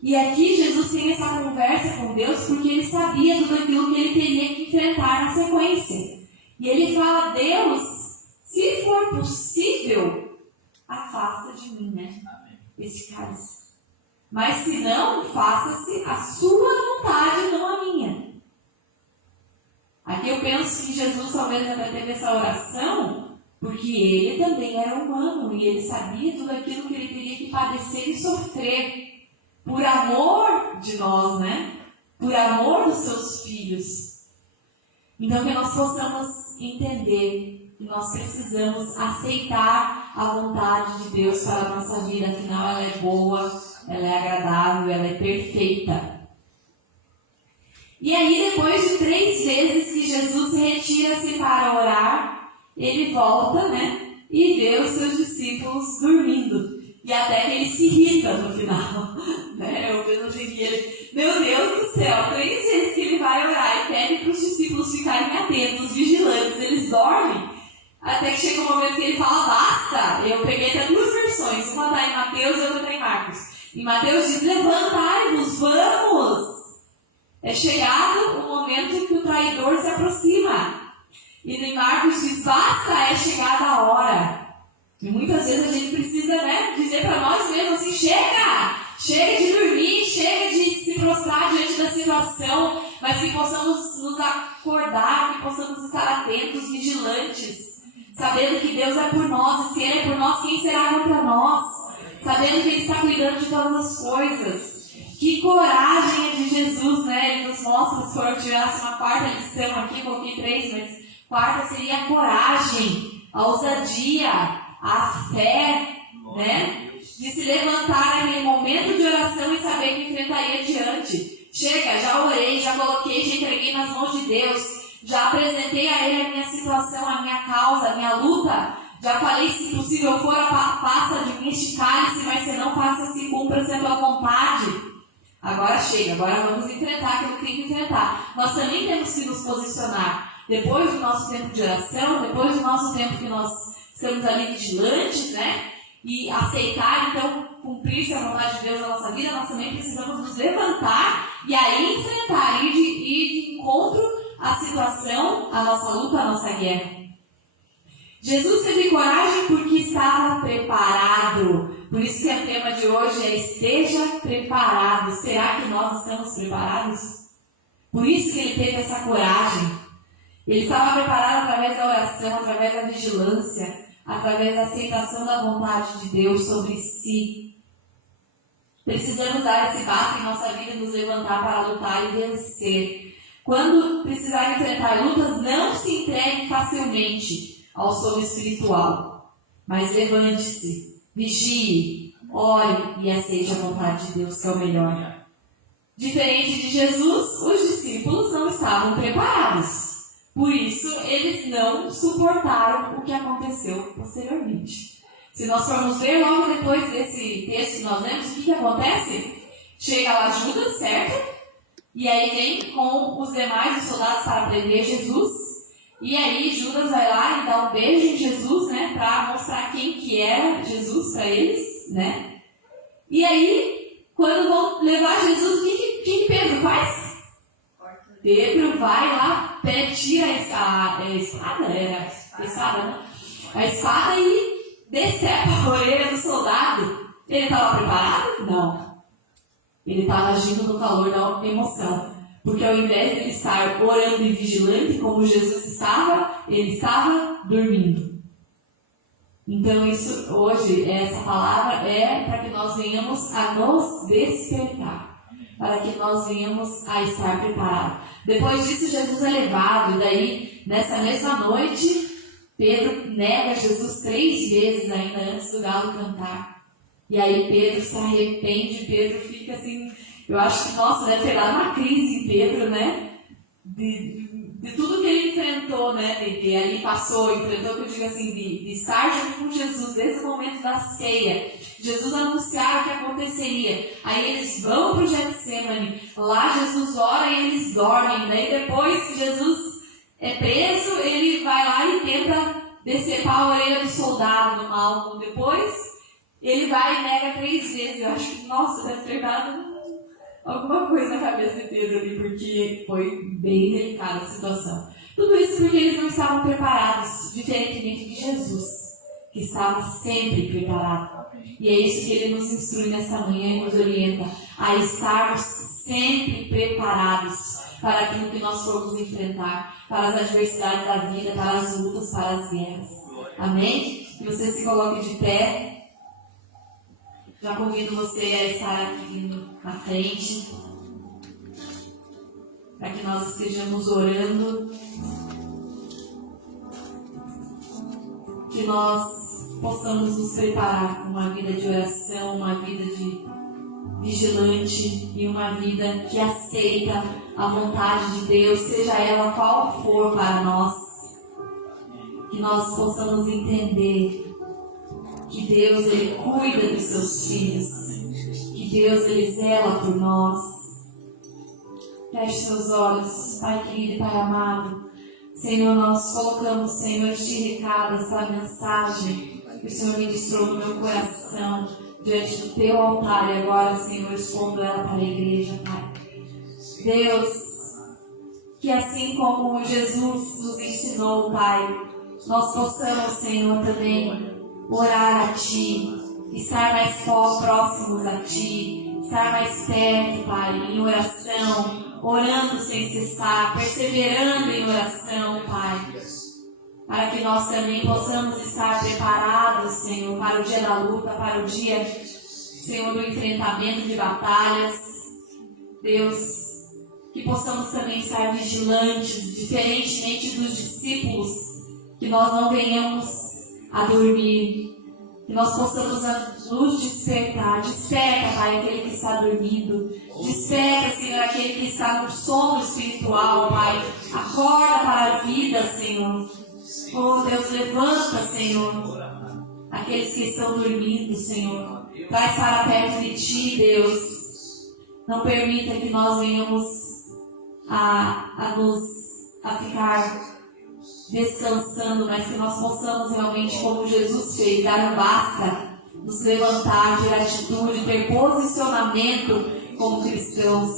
E aqui Jesus tem essa conversa com Deus porque ele sabia tudo aquilo que ele teria que enfrentar na sequência. E ele fala: Deus, se for possível, afasta de mim, né? Esse cálice. Mas se não, faça-se a sua vontade, não a minha. Aqui eu penso que Jesus talvez até teve essa oração, porque ele também era humano e ele sabia tudo aquilo que ele teria que padecer e sofrer por amor de nós, né? Por amor dos seus filhos. Então que nós possamos entender que nós precisamos aceitar a vontade de Deus para a nossa vida, afinal ela é boa, ela é agradável, ela é perfeita. E aí, depois de 3 vezes que Jesus retira-se para orar, ele volta, né? E vê os seus discípulos dormindo. E até que ele se irrita no final. Né? Eu penso assim que ele, meu Deus do céu, 3 vezes que ele vai orar e pede para os discípulos ficarem atentos, vigilantes, eles dormem. Até que chega um momento que ele fala: basta! Eu peguei até 2 versões, uma está em Mateus e outra está em Marcos. Em Mateus diz: levantai-vos, vamos! É chegado o momento que o traidor se aproxima. E em Marcos diz: basta, é chegada a hora. E muitas vezes a gente precisa, né, dizer para nós mesmos assim: chega! Chega de dormir, chega de se prostrar diante da situação, mas que possamos nos acordar, que possamos estar atentos, vigilantes, sabendo que Deus é por nós, e se Ele é por nós, quem será contra nós? Sabendo que Ele está cuidando de todas as coisas. Que coragem é de Jesus, né? Ele nos mostra, se for eu tivesse uma 4ª lição aqui, coloquei 3, mas 4ª seria a coragem, a ousadia, a fé, né? De se levantar naquele momento de oração e saber que enfrentaria adiante. Chega, já orei, já coloquei, já entreguei nas mãos de Deus, já apresentei a Ele a minha situação, a minha causa, a minha luta. Já falei: se possível for, passa de mim este cálice, mas se não, faça-se, cumpra-se a tua vontade. Agora chega, agora vamos enfrentar aquilo que tem que enfrentar. Nós também temos que nos posicionar. Depois do nosso tempo de oração, depois do nosso tempo que nós estamos ali vigilantes, né? E aceitar, então, cumprir-se a vontade de Deus na nossa vida, nós também precisamos nos levantar e aí enfrentar, ir de encontro à situação, à nossa luta, à nossa guerra. Jesus teve coragem porque estava preparado. Por isso que o tema de hoje é: esteja preparado. Será que nós estamos preparados? Por isso que ele teve essa coragem. Ele estava preparado através da oração, através da vigilância, através da aceitação da vontade de Deus sobre si. Precisamos dar esse basta em nossa vida e nos levantar para lutar e vencer. Quando precisar enfrentar lutas, não se entregue facilmente ao sono espiritual, mas levante-se, vigie, ore e aceite a vontade de Deus, que é o melhor. Diferente de Jesus, os discípulos não estavam preparados. Por isso, eles não suportaram o que aconteceu posteriormente. Se nós formos ver logo depois desse texto que nós lemos, o que acontece? Chega lá Judas, certo? E aí vem com os demais soldados para prender Jesus. E aí Judas vai lá e dá um beijo em Jesus, né? Para mostrar quem que era Jesus para eles, né? E aí, quando vão levar Jesus, o que Pedro faz? Pedro vai lá, tira a espada, né? A espada e decepa a orelha do soldado. Ele estava preparado? Não. Ele estava agindo no calor da emoção. Porque ao invés de ele estar orando e vigilante, como Jesus estava, ele estava dormindo. Então, isso hoje, essa palavra é para que nós venhamos a nos despertar, para que nós venhamos a estar preparados. Depois disso, Jesus é levado, e daí, nessa mesma noite, Pedro nega Jesus 3 vezes ainda antes do galo cantar. E aí Pedro se arrepende, Pedro fica assim, eu acho que, nossa, deve ter dado uma crise em Pedro, né? De tudo que ele enfrentou, né? De ali enfrentou, que eu digo assim, de estar junto com Jesus, desde o momento da ceia. Jesus anunciava o que aconteceria. Aí eles vão para o Getsemane, lá Jesus ora e eles dormem. Daí depois que Jesus é preso, ele vai lá e tenta decepar a orelha do soldado no Malco. Depois ele vai e nega 3 vezes. Eu acho que, nossa, deve ter dado alguma coisa na cabeça de Pedro ali, porque foi bem delicada a situação. Tudo isso porque eles não estavam preparados, diferentemente de Jesus, que estava sempre preparado. E é isso que ele nos instrui nesta manhã e nos orienta a estarmos sempre preparados para aquilo que nós formos enfrentar, para as adversidades da vida, para as lutas, para as guerras. Amém? Que você se coloque de pé. Já convido você a estar aqui vindo na frente, para que nós estejamos orando, que nós possamos nos preparar com uma vida de oração, uma vida de vigilante e uma vida que aceita a vontade de Deus, seja ela qual for para nós, que nós possamos entender que Deus, Ele cuida dos seus filhos, que Deus, Ele zela por nós. Feche seus olhos, Pai querido e Pai amado. Senhor, nós colocamos, Senhor, este recado, esta mensagem que o Senhor ministrou no meu coração, diante do Teu altar, e agora, Senhor, expondo ela para a igreja, Pai. Deus, que assim como Jesus nos ensinou, Pai, nós possamos, Senhor, também orar a Ti, estar mais próximos a Ti, estar mais perto, Pai, em oração, orando sem cessar, perseverando em oração, Pai, para que nós também possamos estar preparados, Senhor, para o dia da luta, para o dia, Senhor, do enfrentamento de batalhas. Deus, que possamos também estar vigilantes, diferentemente dos discípulos, que nós não venhamos a dormir, que nós possamos nos despertar. Desperta, Pai, aquele que está dormindo. Desperta, Senhor, aquele que está no sono espiritual, Pai. Acorda para a vida, Senhor. Oh, Deus, levanta, Senhor, aqueles que estão dormindo, Senhor. Traz para perto de Ti, Deus. Não permita que nós venhamos a ficar descansando, mas que nós possamos realmente, como Jesus fez, dar um basta, nos levantar, ter atitude, ter posicionamento como cristãos,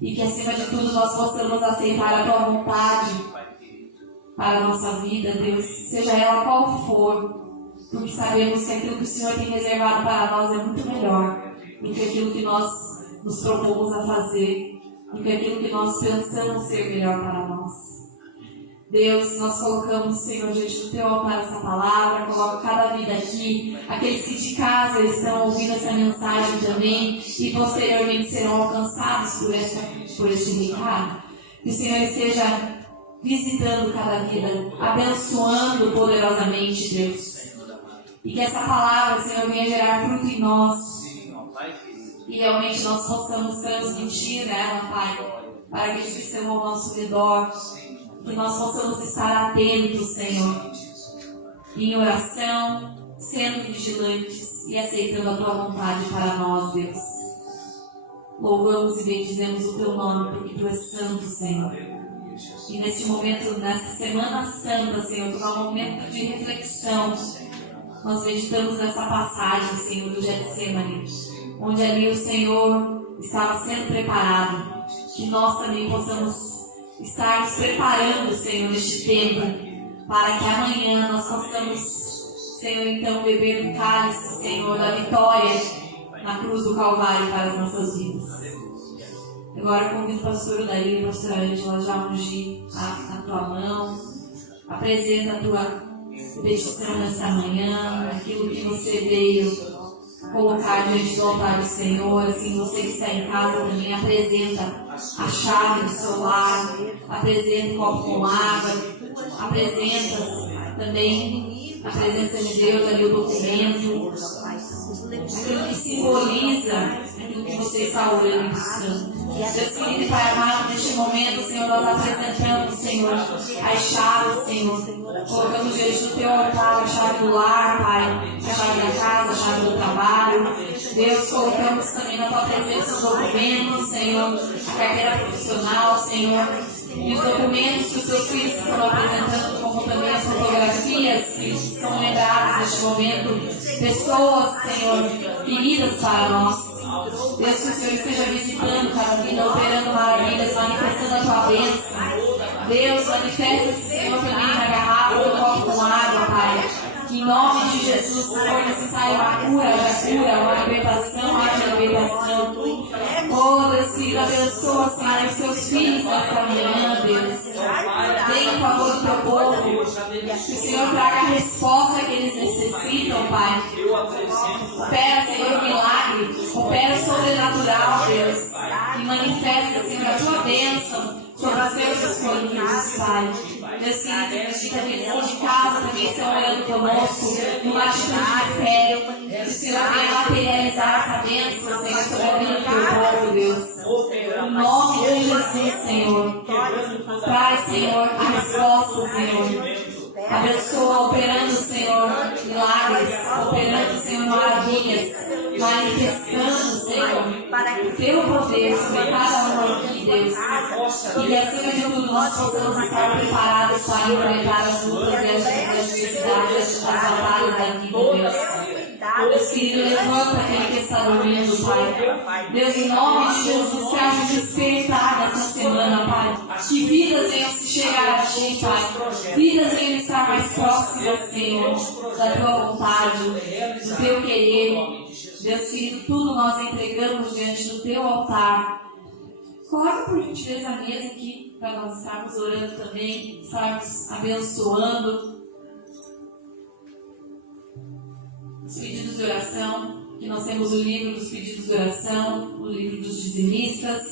e que acima de tudo nós possamos aceitar a Tua vontade para a nossa vida, Deus, seja ela qual for, porque sabemos que aquilo que o Senhor tem reservado para nós é muito melhor do que aquilo que nós nos propomos a fazer, do que aquilo que nós pensamos ser melhor para nós. Deus, nós colocamos, Senhor, diante do Teu altar essa palavra, coloca cada vida aqui, aqueles que de casa estão ouvindo essa mensagem também e posteriormente serão alcançados por este recado. Que o Senhor esteja visitando cada vida, abençoando poderosamente, Deus. E que essa palavra, Senhor, venha gerar fruto em nós e realmente nós possamos transmitir ela, Pai, para aqueles que estão ao nosso redor. Que nós possamos estar atentos, Senhor, em oração, sendo vigilantes e aceitando a Tua vontade para nós, Deus. Louvamos e bendizemos o Teu nome, porque Tu és santo, Senhor. E neste momento, nesta Semana Santa, Senhor, que é um momento de reflexão, nós meditamos nessa passagem, Senhor, do Getsemane, onde ali o Senhor estava sendo preparado, que nós também possamos estar nos preparando, Senhor, neste tempo, para que amanhã nós possamos, Senhor, então beber do cálice, Senhor, da vitória na cruz do Calvário para as nossas vidas. Agora eu convido o pastor Daí e a pastora Ângela já a ungir a tua mão, apresenta a tua petição nessa manhã, aquilo que você veio colocar diante do altar do Senhor. Assim, você que está em casa também apresenta a chave do seu lar, apresenta o copo com água, apresenta também a presença de Deus ali, o documento, aquilo que simboliza aquilo que você está orando e buscando. Deus querido e Pai amado, neste momento, Senhor, nós apresentamos, Senhor, as chaves, Senhor, colocamos diante do teu altar a chave do lar, Pai, a chave da casa, a chave do trabalho. Deus, colocamos também na tua presença os documentos, Senhor, a carteira profissional, Senhor, e os documentos que os teus filhos estão apresentando, como também as fotografias que são lembradas neste momento, pessoas, Senhor, queridas para nós. Deus, que o Senhor esteja visitando cada vida, operando maravilhas, manifestando a tua bênção. Deus, manifesta-se, Senhor, também na garrafa do copo com água, Pai. Que em nome de Jesus, se for necessário uma cura, haja cura, uma libertação, haja libertação. Oh, Deus querido, abençoa, Senhor, os teus filhos nesta manhã, Deus. Vem em favor do teu povo. Que o Senhor traga a resposta que eles necessitam, Pai. Opera, Senhor, o milagre. Opera o sobrenatural, Deus. E manifesta, Senhor, a tua bênção sobre os teus escolhidos, Pai. Deus querido, visita aqueles de casa também estão orando conosco, numa atitude de fé. Que o Senhor venha materializar essa bênção, Senhor, sobre a vida do teu povo, Deus. Em nome de Jesus, Senhor. Traz, Senhor, a resposta, Senhor. Abençoa, operando, Senhor, milagres, operando, Senhor, maravilhas, manifestando, Senhor, o teu poder sobre cada um aqui, Deus. E que, acima de tudo, nós possamos estar preparados para enfrentar as lutas e as adversidades, as batalhas da vida, Deus. Deus querido, levanta aquele que está dormindo, Pai. Deus, em nome de Jesus, que haja despertar nessa semana, Pai. Que vidas venham se chegar a Ti, Pai. Vidas venham estar mais próximas, Senhor, da Tua vontade, do Teu querer. Deus querido, tudo nós entregamos diante do Teu altar. Coloca por gentileza a mesa aqui, para nós estarmos orando também, estarmos abençoando. Os pedidos de oração, que nós temos o livro dos pedidos de oração, o livro dos dizimistas,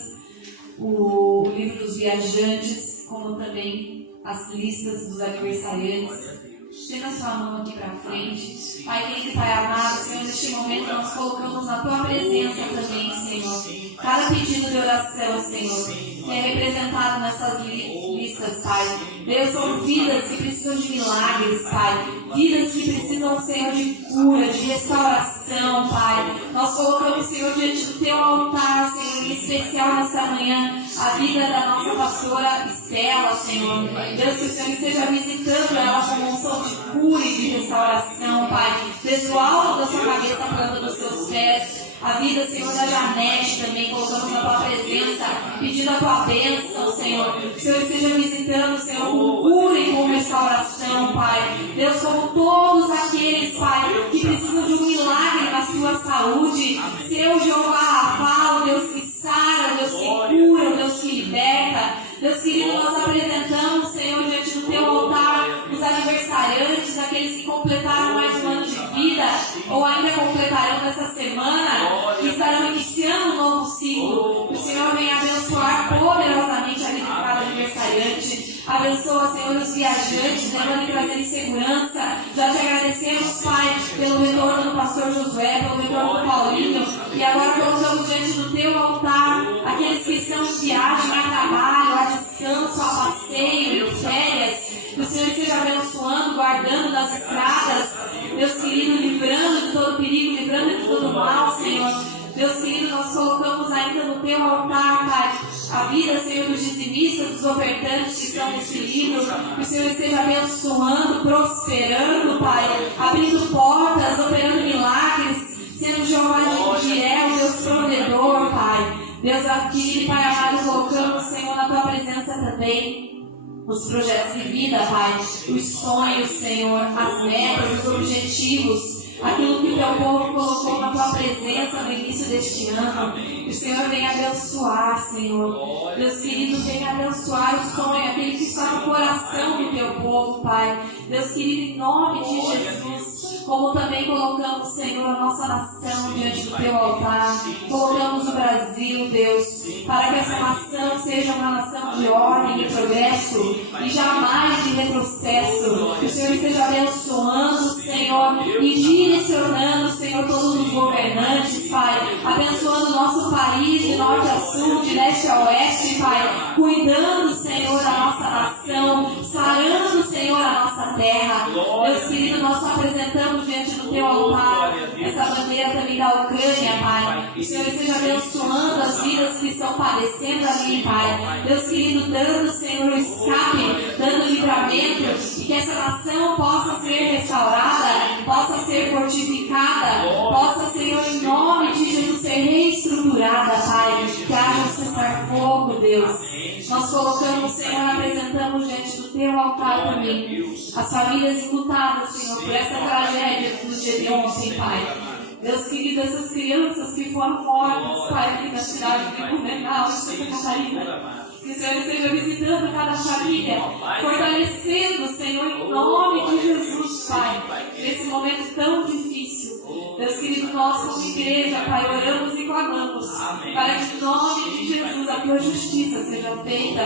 o livro dos viajantes, como também as listas dos aniversariantes. Estenda a sua mão aqui para frente. Pai querido e Pai amado, Senhor, neste momento nós colocamos na Tua presença também, Senhor, cada pedido de oração, Senhor, que é representado nessas listas, Pai. Deus, são vidas que precisam de milagres, Pai. Vidas que precisam, Senhor, de cura, de restauração, Pai. Nós colocamos, Senhor, diante do Teu altar, Senhor, em especial nessa manhã, a vida da nossa pastora Estela, Senhor. Deus, que o Senhor esteja visitando ela com unção de cura e de restauração, Pai. Desde o alto da sua cabeça, a planta dos seus pés. A vida, Senhor, da Janete também colocamos na Tua presença, pedindo a Tua bênção, Senhor. Que o Senhor esteja visitando, Senhor, com cura e com restauração, Pai. Deus, como todos aqueles, Pai, que precisam de um milagre na sua saúde. Seu Jeová Rafa, o Deus que sara, o Deus que cura, o Deus que liberta. Deus querido, nós apresentamos, Senhor, diante do Teu altar, os aniversariantes, aqueles que completaram mais um ano de vida, ou ainda completarão nessa semana, que estarão iniciando um novo ciclo. Que o Senhor venha abençoar poderosamente a vida de cada aniversariante. Abençoa, Senhor, os viajantes, levando e trazendo segurança. Já Te agradecemos, Pai, pelo retorno do pastor Josué, pelo retorno do Paulinho. E agora colocamos diante do Teu altar aqueles que estão em viagem, a trabalho, a descanso, a passeio, em férias. Que o Senhor esteja abençoando, guardando das estradas. Deus querido, livrando de todo perigo, livrando de todo mal, Senhor. Deus querido, nós colocamos ainda no teu altar, Pai, a vida, Senhor, dos dizimistas, dos ofertantes que estão nesse livro. Que o Senhor esteja abençoando, prosperando, Pai, abrindo portas, operando milagres, sendo Jeová Jireh, Deus provedor, Pai. Deus aqui, Pai amado, colocamos, Senhor, na tua presença também os projetos de vida, Pai, os sonhos, Senhor, as metas, os objetivos, aquilo que o teu povo colocou na tua presença no início deste ano. Que o Senhor venha abençoar, Senhor. Deus querido, venha abençoar o sonho, aquele que está no coração do teu povo, Pai. Deus querido, em nome de Jesus, como também colocamos, Senhor, a nossa nação diante do teu altar, colocamos o Brasil, Deus, para que essa nação seja uma nação de ordem e progresso e jamais de retrocesso. Que o Senhor esteja abençoando, Senhor, e direcionando, Senhor, todos os governantes, Pai, abençoando o nosso país de norte a sul, de leste a oeste, Pai, cuidando, Senhor, da nossa nação, sarando, Senhor, a nossa terra. Deus querido, nós apresentamos diante do teu altar essa bandeira também da Ucrânia, Pai. Que o Senhor esteja abençoando as vidas que estão padecendo ali, Pai. Deus querido, dando, Senhor, escape, dando livramento, e que essa nação possa ser restaurada, possa ser fortificada, possa, Senhor, em nome de Jesus, ser reestruturada, Pai. Que haja um cessar-fogo, Deus. Nós colocamos, Senhor, apresentamos diante do teu altar também as famílias enlutadas, Senhor, por essa tragédia do dia de ontem, Pai. Deus querido, essas crianças que foram mortas, Pai, aqui na cidade de Blumenau, Santa Catarina. Que o Senhor esteja visitando cada família, fortalecendo, Senhor, em nome de Jesus, Pai, nesse momento tão difícil. Deus querido, nós como igreja, Pai, oramos e clamamos para que em nome de Jesus a tua justiça seja feita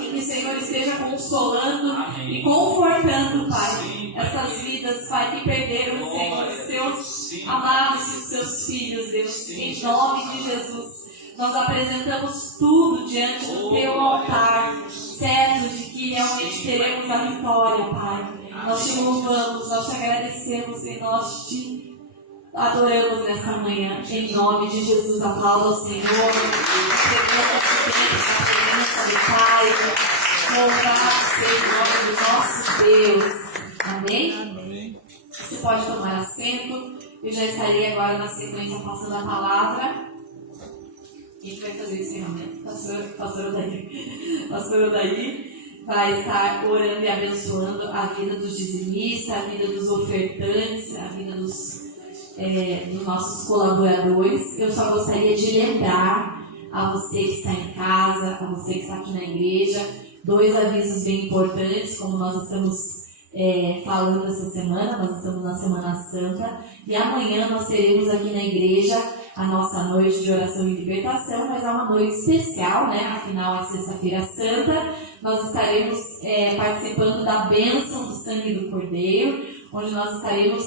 e que o Senhor esteja consolando e confortando, Pai, essas vidas, Pai, que perderam, Senhor, os seus amados e os seus filhos, Deus, em nome de Jesus. Nós apresentamos tudo diante do teu altar, certos de que realmente teremos a vitória, Pai. Nós te louvamos, nós te agradecemos e nós te adoramos nessa manhã. Em nome de Jesus, aplauda ao Senhor. A presença do Pai. Louvado seja o nome do nosso Deus. Amém? Amém. Você pode tomar assento. Eu já estarei agora na sequência passando a palavra. A gente vai fazer o encerramento. Pastor Odair vai estar orando e abençoando a vida dos dizimistas, a vida dos ofertantes, a vida dos nossos colaboradores. Eu só gostaria de lembrar a você que está em casa, a você que está aqui na igreja, 2 avisos bem importantes, como nós estamos falando essa semana. Nós estamos na Semana Santa e amanhã nós teremos aqui na igreja a nossa noite de oração e libertação, mas é uma noite especial, né? Afinal, é Sexta-feira Santa. Nós estaremos participando da bênção do sangue do Cordeiro, onde nós estaremos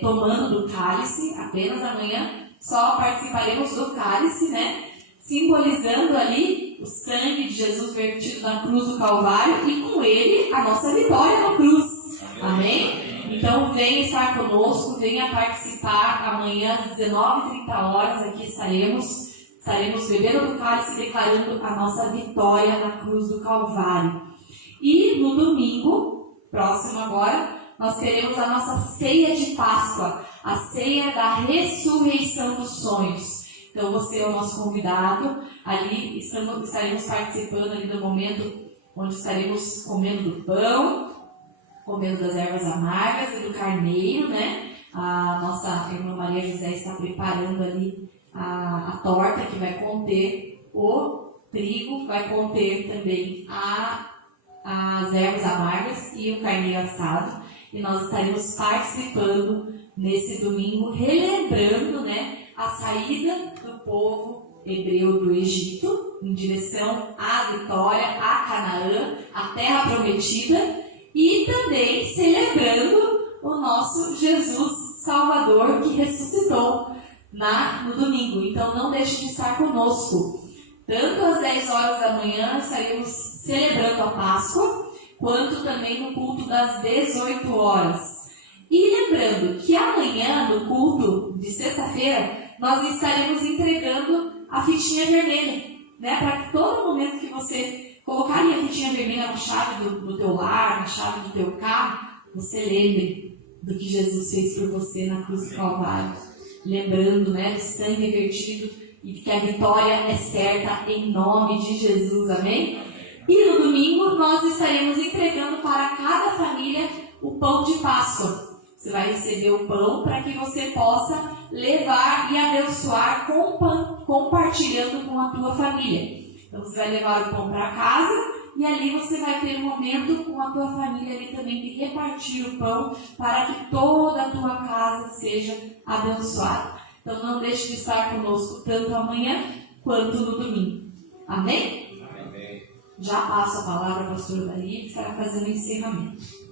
tomando do cálice. Apenas amanhã só participaremos do cálice, né? Simbolizando ali o sangue de Jesus vertido na cruz do Calvário e com ele a nossa vitória na cruz. Amém? Então venha estar conosco, venha participar amanhã às 19h30, aqui estaremos bebendo do cálice e declarando a nossa vitória na cruz do Calvário. E no domingo, próximo agora, nós teremos a nossa ceia de Páscoa, a ceia da ressurreição dos sonhos. Então você é o nosso convidado, ali estaremos participando ali do momento onde estaremos comendo do pão, comendo das ervas amargas e do carneiro, né? A nossa irmã Maria José está preparando ali a torta que vai conter o trigo, vai conter também as ervas amargas e o carneiro assado. E nós estaremos participando nesse domingo, relembrando, né, a saída do povo hebreu do Egito em direção à vitória, a Canaã, a terra prometida. E também celebrando o nosso Jesus Salvador que ressuscitou no domingo. Então não deixe de estar conosco. Tanto às 10 horas da manhã estaremos celebrando a Páscoa, quanto também no culto das 18 horas. E lembrando que amanhã, no culto de sexta-feira, nós estaremos entregando a fitinha vermelha, né? Para que todo momento que você colocar ali a fitinha vermelha na chave do teu lar, na chave do teu carro, você lembre do que Jesus fez por você na cruz do Calvário. Lembrando, né, do sangue vertido e que a vitória é certa em nome de Jesus, amém? E no domingo nós estaremos entregando para cada família o pão de Páscoa. Você vai receber o pão para que você possa levar e abençoar compartilhando com a tua família. Então você vai levar o pão para casa e ali você vai ter um momento com a tua família ali também de repartir o pão para que toda a tua casa seja abençoada. Então não deixe de estar conosco tanto amanhã quanto no domingo. Amém? Amém. Já passo a palavra ao pastor Daí, que estará fazendo o encerramento.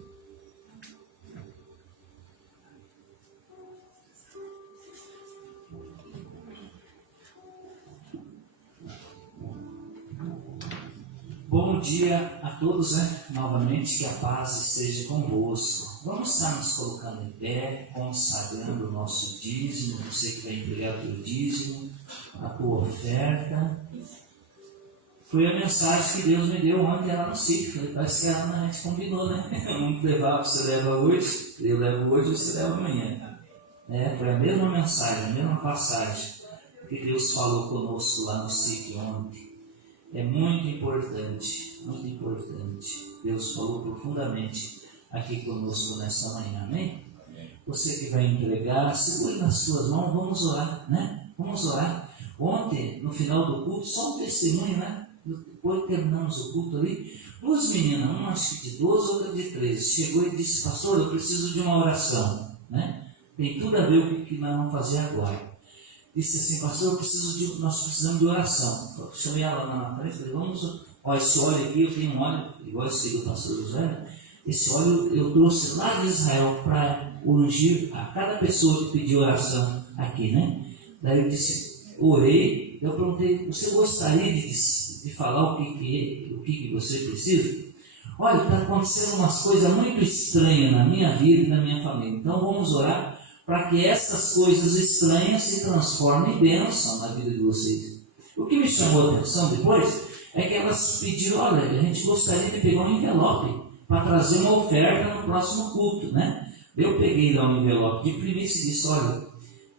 Bom dia a todos, né? Novamente, que a paz esteja convosco. Vamos estar nos colocando em pé, consagrando o nosso dízimo. Você que vai entregar o teu dízimo, a tua oferta. Foi a mensagem que Deus me deu ontem lá no sítio. Parece que a gente combinou, né? Vamos levar, você leva hoje, eu levo hoje, você leva amanhã. Foi a mesma mensagem, a mesma passagem que Deus falou conosco lá no sítio ontem. É muito importante, muito importante. Deus falou profundamente aqui conosco nessa manhã, amém? Amém. Você que vai entregar, segure nas suas mãos, vamos orar, né? Vamos orar. Ontem, no final do culto, só um testemunho, né? Depois que terminamos o culto ali, duas meninas, uma acho que de 12, outra de 13, chegou e disse: pastor, eu preciso de uma oração, né? Tem tudo a ver com o que nós vamos fazer agora. Disse assim: pastor, nós precisamos de oração. Chamei ela lá na frente, falei: vamos, ó, esse óleo aqui, eu tenho um óleo, igual esse do pastor José, esse óleo eu trouxe lá de Israel para ungir a cada pessoa que pediu oração aqui, né? Daí eu disse, orei, eu perguntei: você gostaria de falar o que você precisa? Olha, está acontecendo umas coisas muito estranhas na minha vida e na minha família, então vamos orar para que essas coisas estranhas se transformem em bênção na vida de vocês. O que me chamou a atenção depois é que elas pediram: olha, a gente gostaria de pegar um envelope para trazer uma oferta no próximo culto, né? Eu peguei lá um envelope de primícia e disse: olha,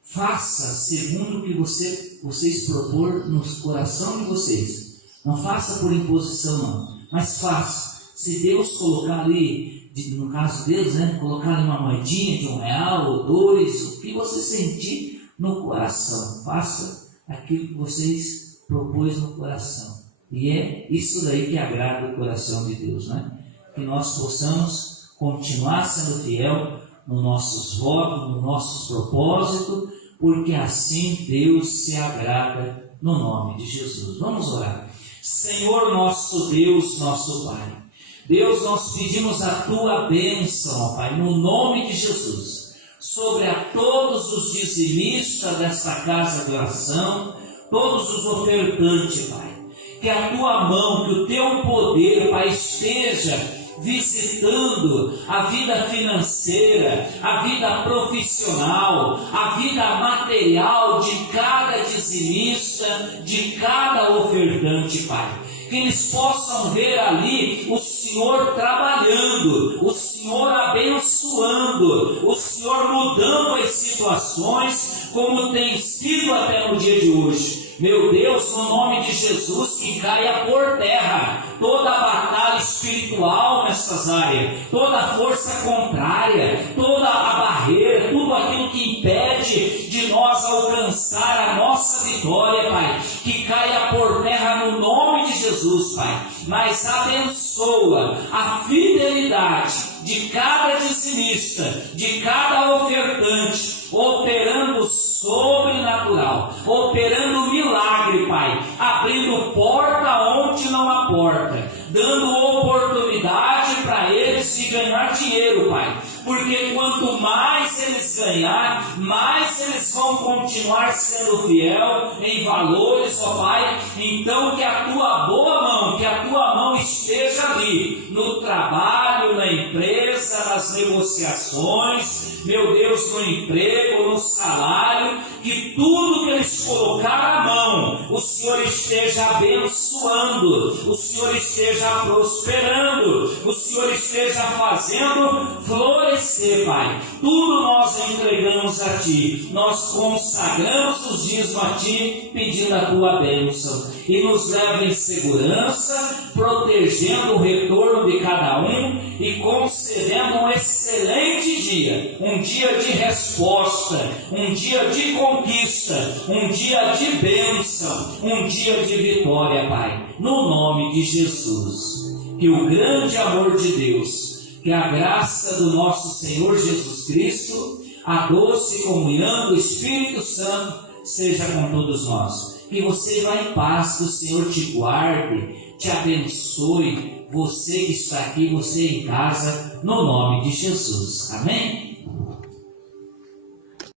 faça segundo o que vocês propor no coração de vocês. Não faça por imposição, não, mas faça. Se Deus colocar ali, no caso deles, né, colocar ali uma moedinha de R$1 ou 2, o que você sentir no coração, faça aquilo que vocês propôs no coração. E é isso daí que agrada o coração de Deus, né? Que nós possamos continuar sendo fiel nos nossos votos, nos nossos propósitos, porque assim Deus se agrada no nome de Jesus. Vamos orar. Senhor nosso Deus, nosso Pai, Deus, nós pedimos a Tua bênção, ó Pai, no nome de Jesus, sobre a todos os dizimistas desta casa de oração, todos os ofertantes, Pai. Que a Tua mão, que o Teu poder, Pai, esteja visitando a vida financeira, a vida profissional, a vida material de cada dizimista, de cada ofertante, Pai. Que eles possam ver ali o Senhor trabalhando, o Senhor abençoando, o Senhor mudando as situações como tem sido até no dia de hoje. Meu Deus, no nome de Jesus, que caia por terra toda a batalha espiritual nessas áreas, toda a força contrária, toda a barreira, tudo aquilo que impede de nós alcançar a nossa vitória, Pai, que caia por terra no nome de Jesus, Pai. Mas abençoa a fidelidade de cada dizimista, de cada ofertante, operando sobrenatural, operando milagre, Pai, abrindo porta onde não há porta, dando oportunidade para eles de ganhar dinheiro, Pai, porque quanto mais eles ganhar, mais eles vão continuar sendo fiel em valores, ó Pai. Então que a tua boa mão, que a tua mão esteja ali, no trabalho, na empresa, nas negociações, meu Deus, no emprego, no salário, que tudo que eles colocar a mão, o Senhor esteja abençoando, o Senhor esteja prosperando, o Senhor esteja fazendo florescer, Pai. Tudo nós entregamos a Ti, nós consagramos os dízimos a Ti, pedindo a Tua bênção, e nos leva em segurança, protegendo o retorno de cada um e concedendo um excelente dia, um dia de resposta, um dia de conquista, um dia de bênção, um dia de vitória, Pai, no nome de Jesus. Que o grande amor de Deus, que a graça do nosso Senhor Jesus Cristo, a doce comunhão do Espírito Santo seja com todos nós. Que você vá em paz, que o Senhor te guarde, te abençoe, você que está aqui, você em casa, no nome de Jesus. Amém?